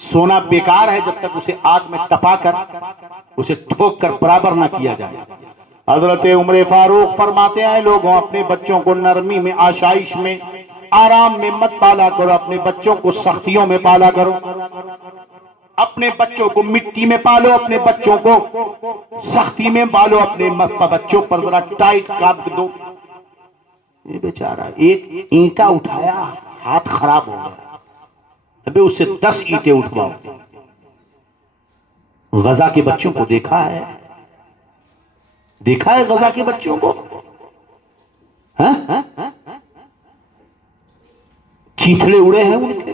سونا بیکار ہے جب تک اسے آگ میں تپا کر اسے ٹھوک کر برابر نہ کیا جائے. حضرت عمر فاروق فرماتے ہیں لوگوں اپنے بچوں کو نرمی میں, آشائش میں, آرام میں مت پالا کرو, اپنے بچوں کو سختیوں میں پالا کرو. اپنے بچوں کو مٹی میں پالو, اپنے بچوں کو سختی میں پالو, اپنے بچوں پر ذرا ٹائٹ کاٹ دو. یہ بیچارہ ایک اینٹا اٹھایا, ہاتھ خراب ہو گیا, ابھی اس سے 10 اینٹیں اٹھواؤ. غزہ کے بچوں کو دیکھا ہے, دیکھا ہے غزہ کے بچوں کو, چیتھڑے اڑے ہیں ان کے.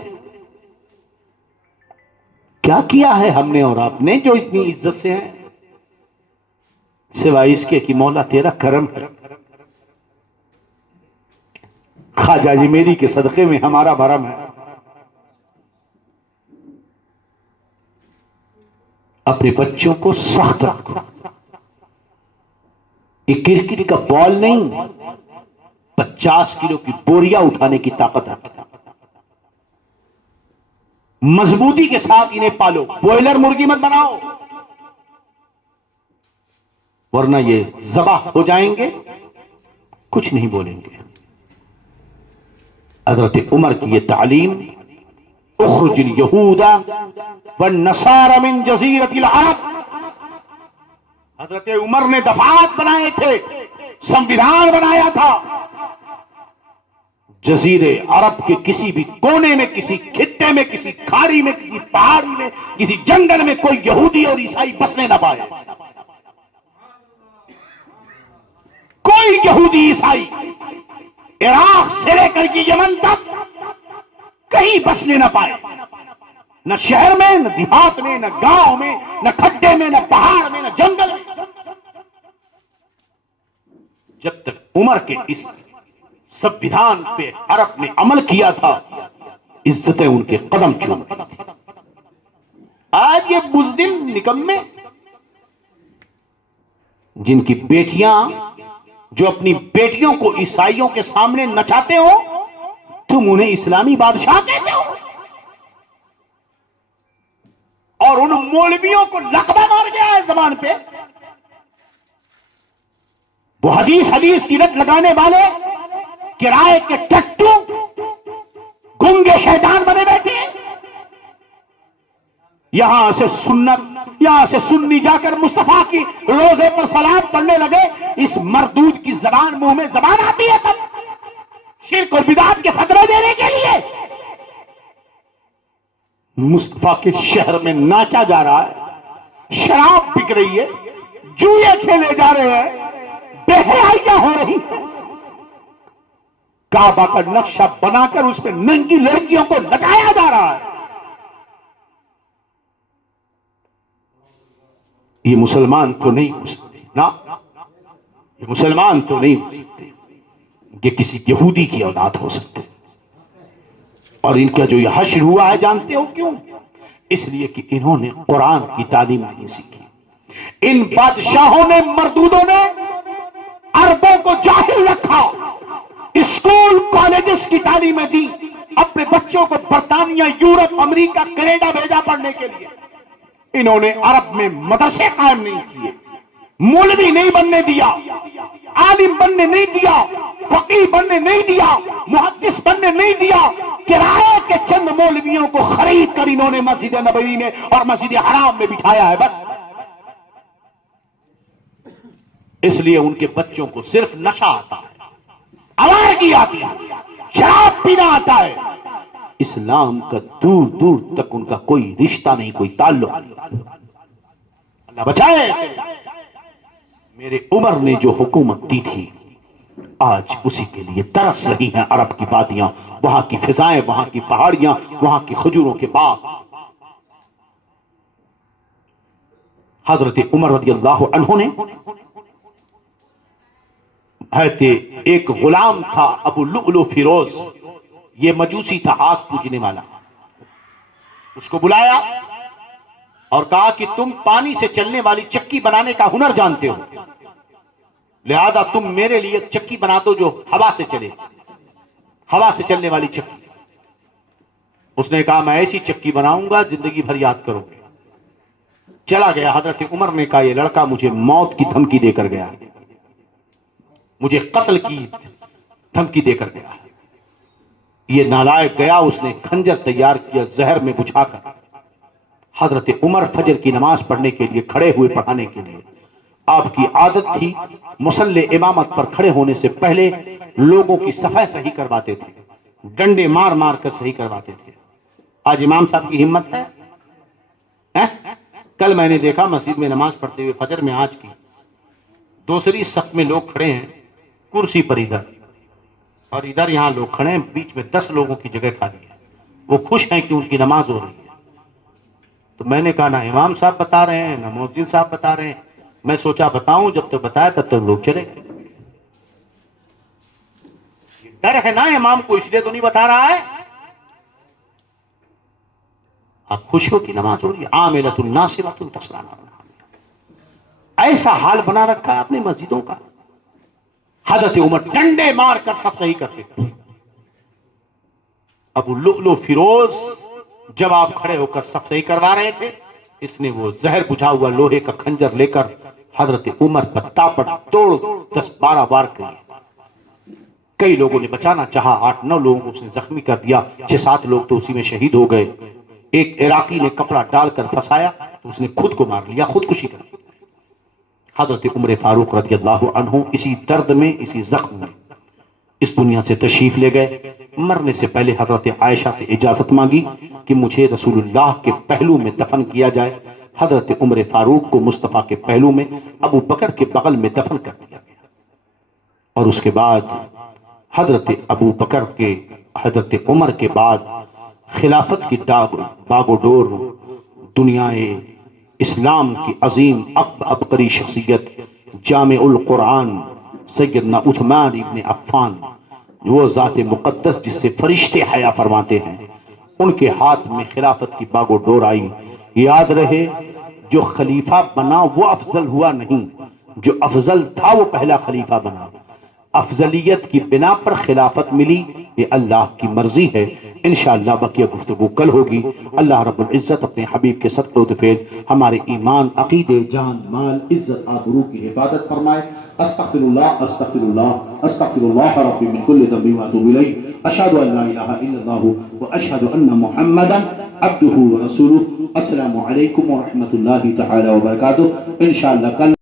کیا کیا ہے ہم نے اور آپ نے جو اتنی عزت سے ہیں, سوائے اس کے کہ مولا تیرا کرم ہے. خواجہ جی میری کے صدقے میں ہمارا بھرم ہے. اپنے بچوں کو سخت رکھو. یہ کرکٹ کا بال نہیں, 50 کلو کی بوریا اٹھانے کی طاقت رکھتا. مضبوطی کے ساتھ انہیں پالو, بوائلر مرغی مت بناؤ ورنہ یہ ذبح ہو جائیں گے, کچھ نہیں بولیں گے. حضرت عمر کی یہ تعلیم, اخرج اليہود والنصارى من جزیرۃ العرب. حضرت عمر نے دفعات بنائے تھے, سمویدھان بنایا تھا. جزیرے عرب کے کسی بھی کونے میں, کسی خطے میں, کسی کھاڑی میں, کسی پہاڑی میں, کسی جنگل میں کوئی یہودی اور عیسائی بسنے نہ پائے. کوئی یہودی عیسائی عراق سے لے کر کے یمن تک کہیں بسنے نہ پائے, نہ شہر میں, نہ دیہات میں, نہ گاؤں میں, نہ کھڈے میں, نہ پہاڑ میں, نہ جنگل میں. جب تک عمر کے اس سمویدھان پہ عرب نے عمل کیا تھا, عزتیں ان کے قدم چومتی تھی. آج یہ بزدل نکمے جن کی بیٹیاں جو اپنی بیٹیوں کو عیسائیوں کے سامنے نچاتے ہو, تم انہیں اسلامی بادشاہ کہتے ہو, اور ان مولویوں کو لقبہ مار گیا ہے زبان پہ. وہ حدیث کی لت لگانے والے کرائے کے ٹٹو گنگے شیطان بنے بیٹھے. یہاں سے سنت, یہاں سے سنی جا کر مصطفیٰ کی روزے پر سلام پڑھنے لگے. اس مردود کی زبان منہ میں زبان آتی ہے تب شرک اور بدعت کے فتوے دینے کے لیے مصطفیٰ کے شہر میں ناچا جا رہا ہے، شراب بک رہی ہے، جوئے کھیلے جا رہے ہیں، بے حیائیاں ہو رہی ہیں، کعبہ کا نقشہ بنا کر اس پہ ننگی لڑکیوں کو نچایا جا رہا ہے۔ یہ مسلمان تو نہیں ہو سکتے، نا یہ مسلمان تو نہیں ہو سکتے، یہ کسی یہودی کی اولاد ہو سکتے۔ اور ان کا جو یہ حشر ہوا ہے جانتے ہو کیوں؟ اس لیے کہ انہوں نے قرآن کی تعلیم نہیں سیکھی۔ ان بادشاہوں نے، مردودوں نے عربوں کو جاہل رکھا، اسکول کالجز کی تعلیمیں دی، اپنے بچوں کو برطانیہ، یورپ، امریکہ، کینیڈا بھیجا پڑھنے کے لیے۔ انہوں نے عرب میں مدرسے قائم نہیں کیے، مولوی نہیں بننے دیا، عالم بننے نہیں دیا، فقیہ بننے نہیں دیا، محدث بننے نہیں دیا۔ کرائے کے چند مولویوں کو خرید کر انہوں نے مسجد نبوی میں اور مسجد حرام میں بٹھایا ہے بس۔ اس لیے ان کے بچوں کو صرف نشہ آتا ہے، آوارگی آتی ہے، شراب پینا آتا ہے، اسلام کا دور دور تک ان کا کوئی رشتہ نہیں، کوئی تعلق نہیں۔ اللہ بچائے ایسے۔ میرے عمر نے جو حکومت دی تھی آج اسی کے لیے ترس رہی ہیں عرب کی وادیاں، وہاں کی فضائیں، وہاں کی پہاڑیاں، وہاں کی کھجوروں کے باغ۔ حضرت عمر رضی اللہ عنہ نے ایک غلام تھا ابو لؤلؤ فیروز، یہ مجوسی تھا، آگ پوجنے والا، اس کو بلایا اور کہا کہ تم پانی سے چلنے والی چکی بنانے کا ہنر جانتے ہو، لہذا تم میرے لیے چکی بنا دو جو ہوا سے چلے، ہوا سے چلنے والی چکی۔ اس نے کہا میں ایسی چکی بناؤں گا زندگی بھر یاد کرو گے۔ چلا گیا۔ حضرت عمر نے کہا یہ لڑکا مجھے موت کی دھمکی دے کر گیا، مجھے قتل کی دھمکی دے کر گیا۔ یہ نالائق گیا، اس نے خنجر تیار کیا زہر میں بجھا کر۔ حضرت عمر فجر کی نماز پڑھنے کے لیے کھڑے ہوئے، پڑھانے کے لیے۔ آپ کی عادت تھی مصلی امامت پر کھڑے ہونے سے پہلے لوگوں کی صفحہ صحیح کرواتے تھے، ڈنڈے مار مار کر صحیح کرواتے تھے۔ آج امام صاحب کی ہمت ہے؟ کل میں نے دیکھا مسجد میں نماز پڑھتے ہوئے فجر میں، آج کی دوسری صف میں لوگ کھڑے ہیں کرسی پر ادھر، اور ادھر یہاں لوگ کھڑے ہیں، بیچ میں 10 لوگوں کی جگہ خالی ہے۔ وہ خوش ہیں کہ ان کی نماز ہو رہی ہے۔ تو میں نے کہا نہ امام صاحب بتا رہے ہیں نہ مؤذن صاحب بتا رہے ہیں، میں سوچا بتاؤں، جب تک بتایا تب تک لوگ چلے گئے۔ ڈر ہے نا امام کو، اس لیے تو نہیں بتا رہا ہے۔ آپ خوشیوں کی نماز ہو رہی ہے، عاملۃ ناصبۃ تصلیٰ نارا حامیہ۔ ایسا حال بنا رکھا ہے اپنی مسجدوں کا۔ حضرت عمر ڈنڈے مار کر سب صحیح کرتے تھے۔ ابو لؤلؤ فیروز جب آپ کھڑے ہو کر سب صحیح کروا رہے تھے، اس نے وہ زہر بجھا ہوا لوہے کا خنجر لے کر حضرت عمر پر تاپڑ توڑ 10-12 وار کیے۔ کئی لوگوں نے بچانا چاہا، 8-9 لوگوں کو اس نے زخمی کر دیا، 6-7 لوگ تو اسی میں شہید ہو گئے۔ ایک عراقی نے کپڑا ڈال کر پھنسایا تو اس نے خود کو مار لیا، خودکشی کر لی۔ حضرت عمر فاروق رضی اللہ عنہ اسی درد میں، اسی زخم میں اس دنیا سے تشریف لے گئے۔ مرنے سے پہلے حضرت عائشہ سے اجازت مانگی کہ مجھے رسول اللہ کے پہلو میں دفن کیا جائے۔ حضرت عمر فاروق کو مصطفیٰ کے پہلو میں ابو بکر کے بغل میں دفن کر دیا گیا، اور اس کے بعد حضرت ابو بکر کے، حضرت عمر کے بعد خلافت کی باغ و ڈور دنیا اسلام کی عظیم عبقری شخصیت جامع القرآن سیدنا عثمان ابن عفان، وہ ذات مقدس جس سے فرشتے حیا فرماتے ہیں، ان کے ہاتھ میں خلافت کی باغ و ڈور آئی۔ یاد رہے جو خلیفہ بنا وہ افضل ہوا نہیں، جو افضل تھا وہ پہلا خلیفہ بنا۔ افضلیت کی بنا پر خلافت ملی، یہ اللہ کی مرضی ہے۔ انشاءاللہ بقیہ گفتگو کل ہوگی۔ اللہ رب العزت اپنے حبیب کے صدقہ و فیض ہمارے ایمان، عقیدے، جان، مال، عزت، آبرو کی حفاظت فرمائے۔ استغفر اللہ استغفر اللہ استغفر اللہ ربی من کل ذنب واتوب الیہ۔ اشہد ان لا الہ الا اللہ واشہد ان محمدا عبدہ ورسولہ۔ السلام علیکم ورحمۃ اللہ تعالی وبرکاتہ۔ انشاءاللہ کل